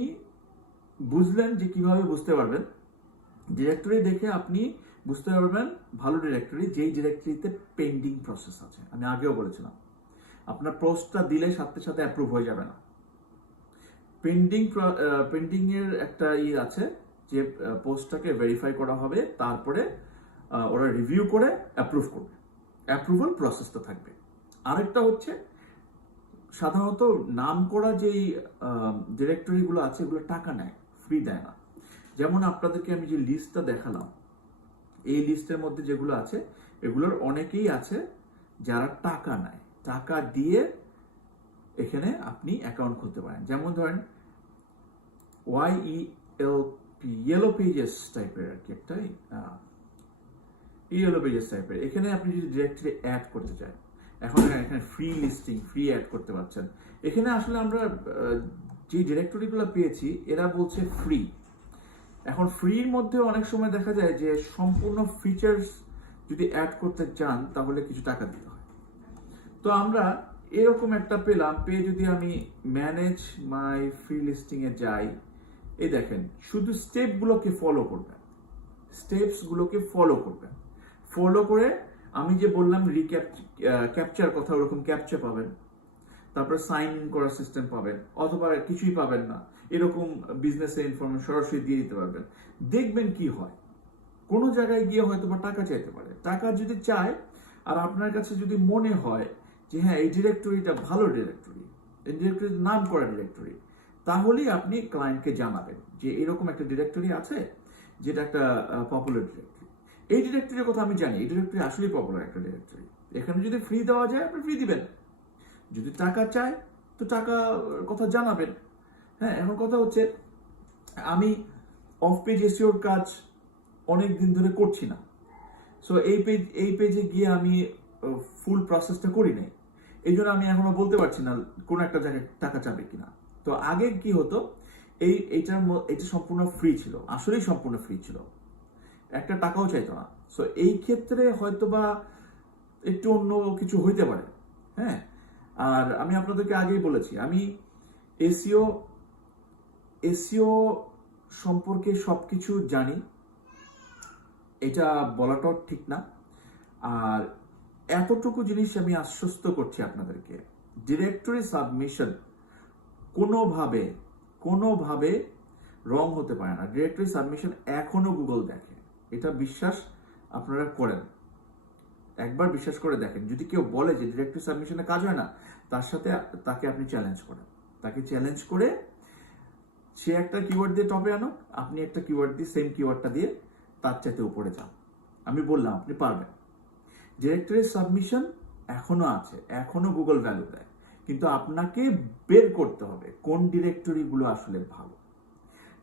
বুঝলেন যে কিভাবে বুঝতে পারবেন। ডিরেক্টরি দেখে আপনি বুঝতে পারবেন ভালো ডিরেক্টরি, যেই ডিরেক্টরিতে পেন্ডিং প্রসেস আছে। আমি আগেও বলেছিলাম, আপনার পোস্টটা দিলে সাথে সাথে অ্যাপ্রুভ হয়ে যাবে না। পেন্ডিং এর একটা আছে যে পোস্টটাকে ভেরিফাই করা হবে, তারপরে ওরা রিভিউ করে অ্যাপ্রুভ করবে, অ্যাপ্রুভাল প্রসেসটা থাকবে। আরেকটা হচ্ছে, সাধারণত নাম করা যেই ডিরেক্টরিগুলো আছে এগুলো টাকা নেয়, ফ্রি দেয় না। যেমন আপনাদেরকে আমি যে লিস্টটা দেখালাম, এই লিস্টের মধ্যে যেগুলো আছে এগুলোর অনেকেই আছে যারা টাকা নেয়, টাকা দিয়ে এখানে আপনি অ্যাকাউন্ট খুলতে পারেন। যেমন ধরেন ইয়েলো পেজেস টাইপের আর কি, একটা ইয়েলো পেজেস টাইপের। এখানে আপনি যদি ডিরেক্টলি অ্যাড করতে চান, এখন এখানে ফ্রি লিস্টিং, ফ্রি অ্যাড করতে পারছেন। এখানে আসলে আমরা যে ডিরেক্টরিগুলো পেয়েছি এরা বলছে ফ্রি। এখন ফ্রির মধ্যে অনেক সময় দেখা যায় যে সম্পূর্ণ ফিচার্স যদি অ্যাড করতে চান তাহলে কিছু টাকা দিতে হয়। তো আমরা এরকম একটা পেলাম, পেয়ে যদি আমি ম্যানেজ মাই ফ্রি লিস্টিং এ যাই, এই দেখেন শুধু স্টেপগুলোকে ফলো করবেন, স্টেপসগুলোকে ফলো করবেন, ফলো করে আমি যে বললাম ক্যাপচার কথা, ওরকম ক্যাপচার পাবেন, তারপর সাইন ইন করার সিস্টেম পাবেন, অথবা কিছুই পাবেন না, এরকম বিজনেসের ইনফরমেশন সরাসরি দিয়ে দিতে পারবেন। দেখবেন কি হয়, কোনো জায়গায় গিয়ে হয়তো বা টাকা চাইতে পারে। টাকা যদি চায় আর আপনার কাছে যদি মনে হয় যে হ্যাঁ এই ডিরেক্টরিটা ভালো ডিরেক্টরি, এই ডিরেক্টরির নাম করা ডিরেক্টরি, তাহলেই আপনি ক্লায়েন্টকে জানাবেন যে এরকম একটা ডিরেক্টরি আছে যেটা একটা পপুলার ডিরেক্টরি। এই ডিরেক্টরির কথা আমি জানি, এই ডিরেক্টরি আসলেই পপুলার একটা ডিরেক্টরি, এখানে যদি ফ্রি দেওয়া যায় আপনি ফ্রি দিবেন, যদি টাকা চায় তো টাকা কথা জানাবেন। হ্যাঁ, এখন কথা হচ্ছে আমি অফ পেজ এসইওর কাজ অনেক দিন ধরে করছি না, সো এই পেজে গিয়ে আমি ফুল প্রসেসটা করি নাই, এই জন্য আমি এখনো বলতে পারছি না কোন একটা জায়গায় টাকা চাবে কিনা। তো আগে কি হতো, এটা সম্পূর্ণ ফ্রি ছিল, আসলেই সম্পূর্ণ ফ্রি ছিল, একটা টাকাও চাইতো না। সো এই ক্ষেত্রে হয়তোবা একটু অন্য কিছু হইতে পারে। হ্যাঁ, আর আমি আপনাদেরকে আগেই বলেছি আমি এসইও এসইও সম্পর্কে সবকিছু জানি, এটা বলাটাও ঠিক না। আর এতটুকু জিনিস আমি আশ্বস্ত করছি আপনাদেরকে, ডিরেক্টরি সাবমিশন কোনোভাবে রং হতে পারে না। ডিরেক্টরি সাবমিশন এখনো গুগল দেখে, এটা বিশ্বাস আপনারা করেন, একবার বিশ্বাস করে দেখেন। যদি কেউ বলে যে ডিরেক্টরি সাবমিশনে কাজ হয় না, তার সাথে তাকে আপনি চ্যালেঞ্জ করেন, তাকে চ্যালেঞ্জ করে সে একটা কিওয়ার্ড দিয়ে টপে আনো, আপনি একটা কিওয়ার্ড দিয়ে সেম কিওয়ার্ডটা দিয়ে তার চাইতে উপরে যান, আমি বললাম আপনি পারবেন। ডিরেক্টরি সাবমিশন এখনো আছে, এখনো গুগল ভ্যালু দেয়, কিন্তু আপনাকে বের করতে হবে কোন ডিরেক্টরিগুলো আসলে ভালো।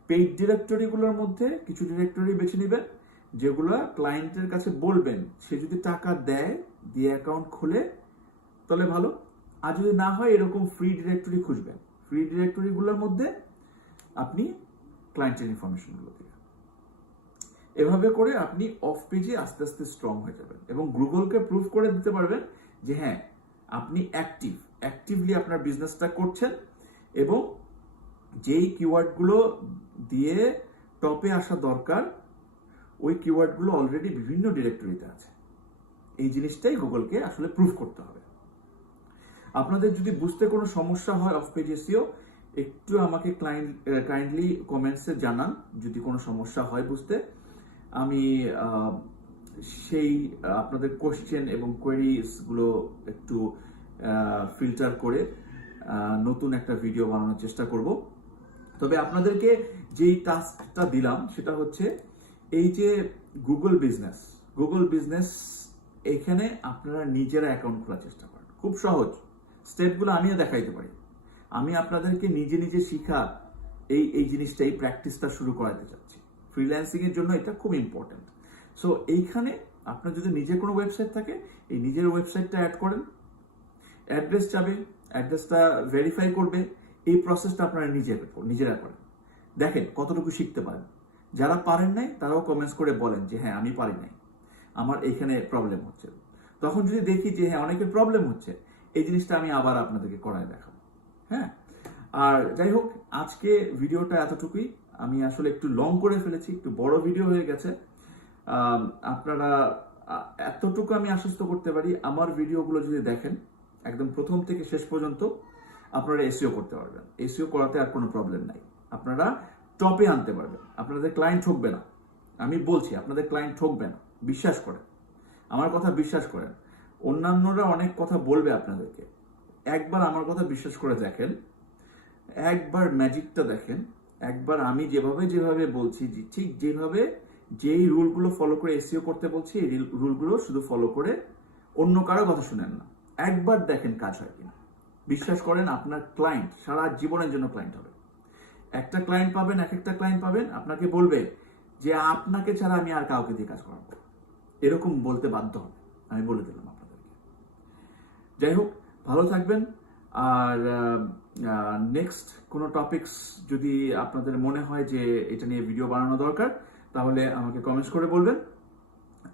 পেইড ডিরেক্টরিগুলোর মধ্যে কিছু ডিরেক্টরি বেছে নেবেন যেগুলো ক্লায়েন্টের কাছে বলবেন, সে যদি টাকা দেয়, দিয়ে অ্যাকাউন্ট খোলে তাহলে ভালো। আর যদি না হয় এরকম ফ্রি ডিরেক্টরি খুঁজবেন, ফ্রি ডিরেক্টরিগুলোর মধ্যে আপনি ক্লায়েন্টের ইনফরমেশনগুলো দিবেন। এভাবে করে আপনি অফ পেজে আস্তে আস্তে স্ট্রং হয়ে যাবেন এবং গুগলকে প্রুভ করে দিতে পারবেন যে হ্যাঁ আপনি অ্যাক্টিভলি আপনার বিজনেসটা করছেন এবং যেই কিওয়ার্ডগুলো দিয়ে টপে আসা দরকার ওই কিওয়ার্ডগুলো অলরেডি বিভিন্ন ডিরেক্টরিতে আছে। এই জিনিসটাই গুগলকে আসলে প্রুভ করতে হবে। আপনাদের যদি বুঝতে কোনো সমস্যা হয় অফ পেজ এসইও, একটু আমাকে কাইন্ডলি কমেন্টসে জানান যদি কোনো সমস্যা হয় বুঝতে। আমি সেই আপনাদের কোশ্চেন এবং কোয়েরিজগুলো একটু ফিল্টার করে নতুন একটা ভিডিও বানানোর চেষ্টা করব। তবে আপনাদেরকে যেই টাস্কটা দিলাম সেটা হচ্ছে এই যে গুগল বিজনেস এখানে আপনারা নিজেরা অ্যাকাউন্ট খোলার চেষ্টা করেন। খুব সহজ, স্টেপগুলো আমিও দেখাইতে পারি। আমি আপনাদেরকে নিজে নিজে শিখা এই জিনিসটা, এই প্র্যাকটিসটা শুরু করাতে চাচ্ছি। ফ্রিল্যান্সিং এর জন্য এটা খুব ইম্পর্টেন্ট। সো এইখানে আপনার যদি নিজের কোনো ওয়েবসাইট থাকে, এই নিজের ওয়েবসাইটটা অ্যাড করেন, অ্যাড্রেস চাবে, অ্যাড্রেসটা ভেরিফাই করবে, এই প্রসেসটা আপনারা নিজেরা করেন, দেখেন কতটুকু শিখতে পারেন। যারা পারেন নাই তারাও কমেন্টস করে বলেন যে হ্যাঁ আমি পারি নাই, আমার এখানে প্রবলেম হচ্ছে। তখন যদি দেখি যে হ্যাঁ অনেকের প্রবলেম হচ্ছে, এই জিনিসটা আমি আবার আপনাদেরকে করায় দেখাবো। হ্যাঁ, আর যাই হোক আজকে ভিডিওটা এতটুকুই। আমি আসলে একটু লং করে ফেলেছি, একটু বড় ভিডিও হয়ে গেছে। আপনারা এতটুকু আমি আশ্বস্ত করতে পারি, আমার ভিডিওগুলো যদি দেখেন একদম প্রথম থেকে শেষ পর্যন্ত, আপনারা এসইও করতে পারবেন। এসইও করাতে আর কোনো প্রবলেম নাই, আপনারা টপে আনতে পারবেন, আপনাদের ক্লায়েন্ট ঠকবে না। আমি বলছি আপনাদের ক্লায়েন্ট ঠকবে না, বিশ্বাস করেন, আমার কথা বিশ্বাস করেন। অন্যান্যরা অনেক কথা বলবে আপনাদেরকে, একবার আমার কথা বিশ্বাস করে দেখেন, একবার ম্যাজিকটা দেখেন, একবার আমি যেভাবে বলছি ঠিক যেভাবে যেই রুলগুলো ফলো করে এসইও করতে বলছি, এই রুলগুলো শুধু ফলো করে অন্য কারো কথা শুনেন না, একবার দেখেন কাজ হয় কিনা। বিশ্বাস করেন আপনার ক্লায়েন্ট সারা জীবনের জন্য ক্লায়েন্ট হবে। একটা ক্লায়েন্ট পাবেন, একটা ক্লায়েন্ট পাবেন আপনাকে বলবে যে আপনাকে ছাড়া আমি আর কাউকে দিয়ে কাজ করাবো, এরকম বলতে বাধ্য হবে। আমি বলে দিলাম আপনাদেরকে। যাই হোক, ভালো থাকবেন। আর নেক্সট কোনো টপিকস যদি আপনাদের মনে হয় যে এটা নিয়ে ভিডিও বানানো দরকার, তাহলে আমাকে কমেন্টস করে বলবেন।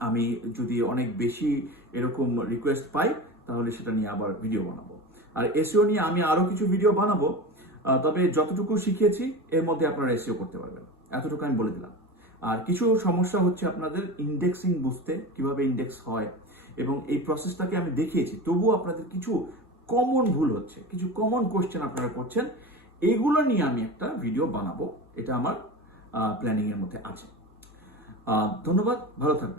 আমি যদি অনেক বেশি এরকম রিকোয়েস্ট পাই, তাহলে সেটা নিয়ে আবার ভিডিও বানাবো। আর এসইও নিয়ে আমি আরো কিছু ভিডিও বানাবো, তবে যতটুকু শিখেছি এর মধ্যে আপনারা এসইও করতে পারবেন, এতটুকু আমি বলে দিলাম। আর কিছু সমস্যা হচ্ছে আপনাদের ইন্ডেক্সিং বুঝতে, কিভাবে ইন্ডেক্স হয়, এবং এই প্রসেসটাকে আমি দেখিয়েছি, তবুও আপনাদের কিছু কমন ভুল হচ্ছে, কিছু কমন কোশ্চেন আপনারা করছেন। এইগুলো নিয়ে আমি একটা ভিডিও বানাবো, এটা আমার প্ল্যানিং এর মধ্যে আছে। ধন্যবাদ, ভালো থাকবেন।